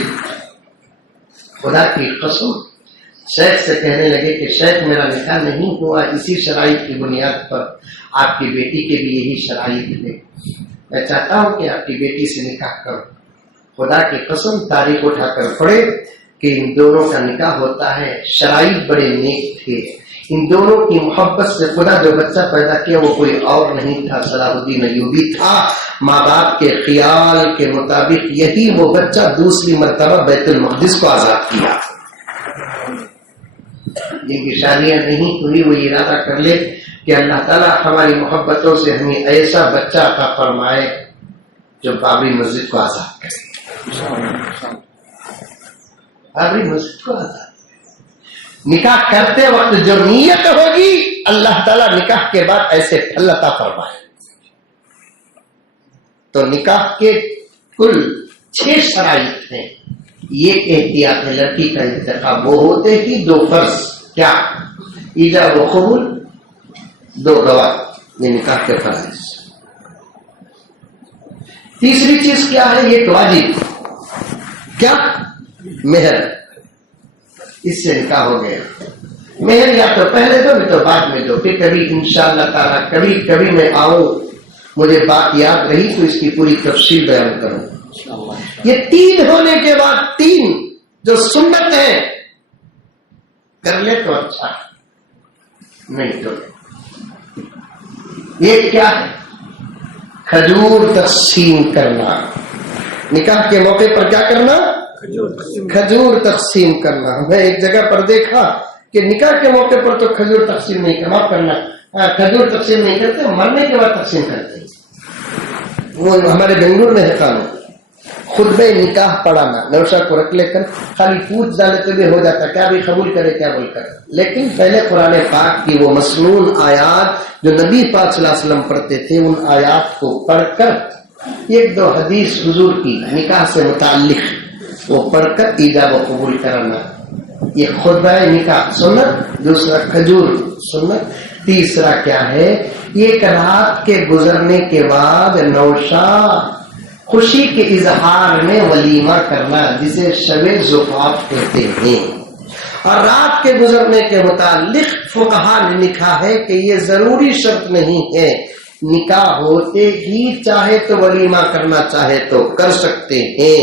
خدا کی قسم شیخ سے کہنے لگے کہ شیخ میرا نکاح نہیں ہوا اسی شرائط کی بنیاد پر، آپ کی بیٹی کے بھی یہی شرائط ہے، میں چاہتا ہوں کہ آپ کی بیٹی سے نکاح کروں۔ خدا کی قسم تاریخ اٹھا کر پڑھے کہ ان دونوں کا نکاح ہوتا ہے، شرائط بڑے نیک تھے، ان دونوں کی محبت سے خدا جو بچہ پیدا کیا وہ کوئی اور نہیں تھا، صلاح الدین ایوبی تھا۔ ماں باپ کے خیال کے مطابق یہی وہ بچہ دوسری مرتبہ بیت المقدس کو آزاد کیا۔ جن کی شادیاں نہیں ہوئی وہ ارادہ کر لے کہ اللہ تعالیٰ ہماری محبتوں سے ہمیں ایسا بچہ عطا فرمائے جو بابری مسجد کو آزاد کرے، بابری مسجد کو آزاد۔ نکاح کرتے وقت جو نیت ہوگی اللہ تعالیٰ نکاح کے بعد ایسے پھل عطا فرمائے۔ تو نکاح کے کل 6 شرائط ہیں، یہ احتیاط ہے لڑکی کا انتخاب، وہ ہوتے ہی 2 فرض، کیا؟ ایجاب و قبول، 2 گواہ، یہ نکاح کے فرائض۔ تیسری چیز کیا ہے؟ یہ واجب، کیا؟ مہر، اس سے نکاح ہو گیا۔ مہر یا تو پہلے دو نہیں تو بعد میں دو، پھر کبھی انشاءاللہ تعالیٰ کبھی میں آؤں، مجھے بات یاد رہی تو اس کی پوری تفصیل بیان کروں۔ یہ 3 ہونے کے بعد 3 جو سنت ہے کر لے تو اچھا، نہیں تو یہ کیا ہے؟ کھجور تقسیم کرنا، نکاح کے موقع پر کیا کرنا؟ کھجور تقسیم کرنا۔ میں ایک جگہ پر دیکھا کہ نکاح کے موقع پر تو کھجور تقسیم نہیں کرنا، کھجور تقسیم نہیں کرتے، مرنے کے بعد تقسیم کرتے ہیں۔ وہ ہمارے بنگلور میں ہے قانون، خطبہ نکاح پڑھانا، نوشا کو رکھ لے کر خالی پوچھ ڈالے تو بھی ہو جاتا، کیا بھی قبول کرے کیا بول کر، لیکن پہلے قرآن پاک کی وہ مسنون آیات جو نبی پاک صلی اللہ علیہ وسلم پڑھتے تھے، ان آیات کو پڑھ کر 1-2 حدیث حضور کی نکاح سے متعلق وہ پڑھ کر ایجاب و قبول کرانا، یہ خطبہ نکاح سنت۔ دوسرا کھجور سنت۔ تیسرا کیا ہے؟ ایک رات کے گزرنے کے بعد نوشا خوشی کے اظہار میں ولیمہ کرنا، جسے شب زفاف کہتے ہیں۔ اور رات کے گزرنے کے متعلق فقہا نے لکھا ہے کہ یہ ضروری شرط نہیں ہے، نکاح ہوتے ہی چاہے تو ولیمہ کرنا چاہے تو کر سکتے ہیں۔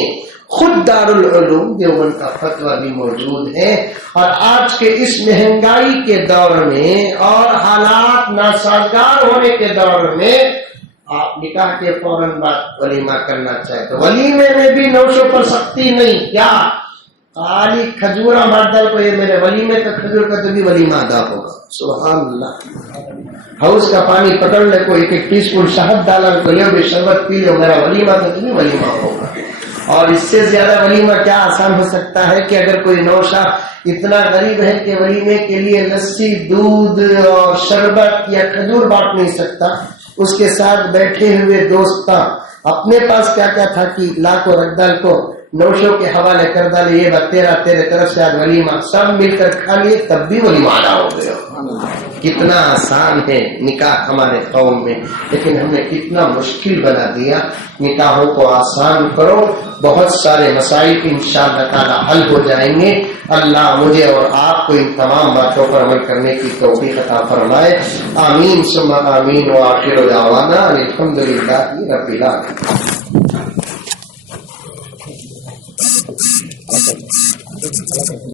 خود دارالعلوم دیوبند کا فتویٰ بھی موجود ہے۔ اور آج کے اس مہنگائی کے دور میں اور حالات ناسازگار ہونے کے دور میں آپ نکاح کے فوراً بعد ولیمہ کرنا چاہے تو ولیمے میں بھی نوشوں پر سختی نہیں، کیا خالی کھجورا مردل کو یہ میرے ولیمے کا کھجور کا تو بھی ولیمہ ادا ہوگا۔ سبحان اللہ۔ ہاؤس کا پانی پکڑ لے کو 1-1 ٹی اسپون شہد ڈالا کو لے بھی شربت پی لو، میرا ولیمہ کا تو بھی ولیمہ ہوگا۔ اور اس سے زیادہ ولیمہ کیا آسان ہو سکتا ہے کہ اگر کوئی نوشا اتنا غریب ہے کہ ولیمے کے لیے لسی، دودھ اور شربت یا کھجور بانٹ نہیں سکتا، اس کے ساتھ بیٹھے ہوئے دوستاں اپنے پاس کیا کیا تھا کہ لاکھوں رکھ ڈال کو نوشوں کے حوالے کر ڈالے، یہ بات تیرے طرف سے آج ولیمہ، سب مل کر کھا لیے تب بھی ولیمہ ادا ہو گیا۔ کتنا آسان ہے نکاح ہمارے قوم میں، لیکن ہم نے کتنا مشکل بنا دیا۔ نکاحوں کو آسان کرو، بہت سارے مسائل انشاءاللہ تعالی حل ہو جائیں گے۔ اللہ مجھے اور آپ کو ان تمام باتوں پر عمل کرنے کی توفیق عطا فرمائے، آمین ثم آمین، وآخر دعوانا الحمدللہ رب العالمین۔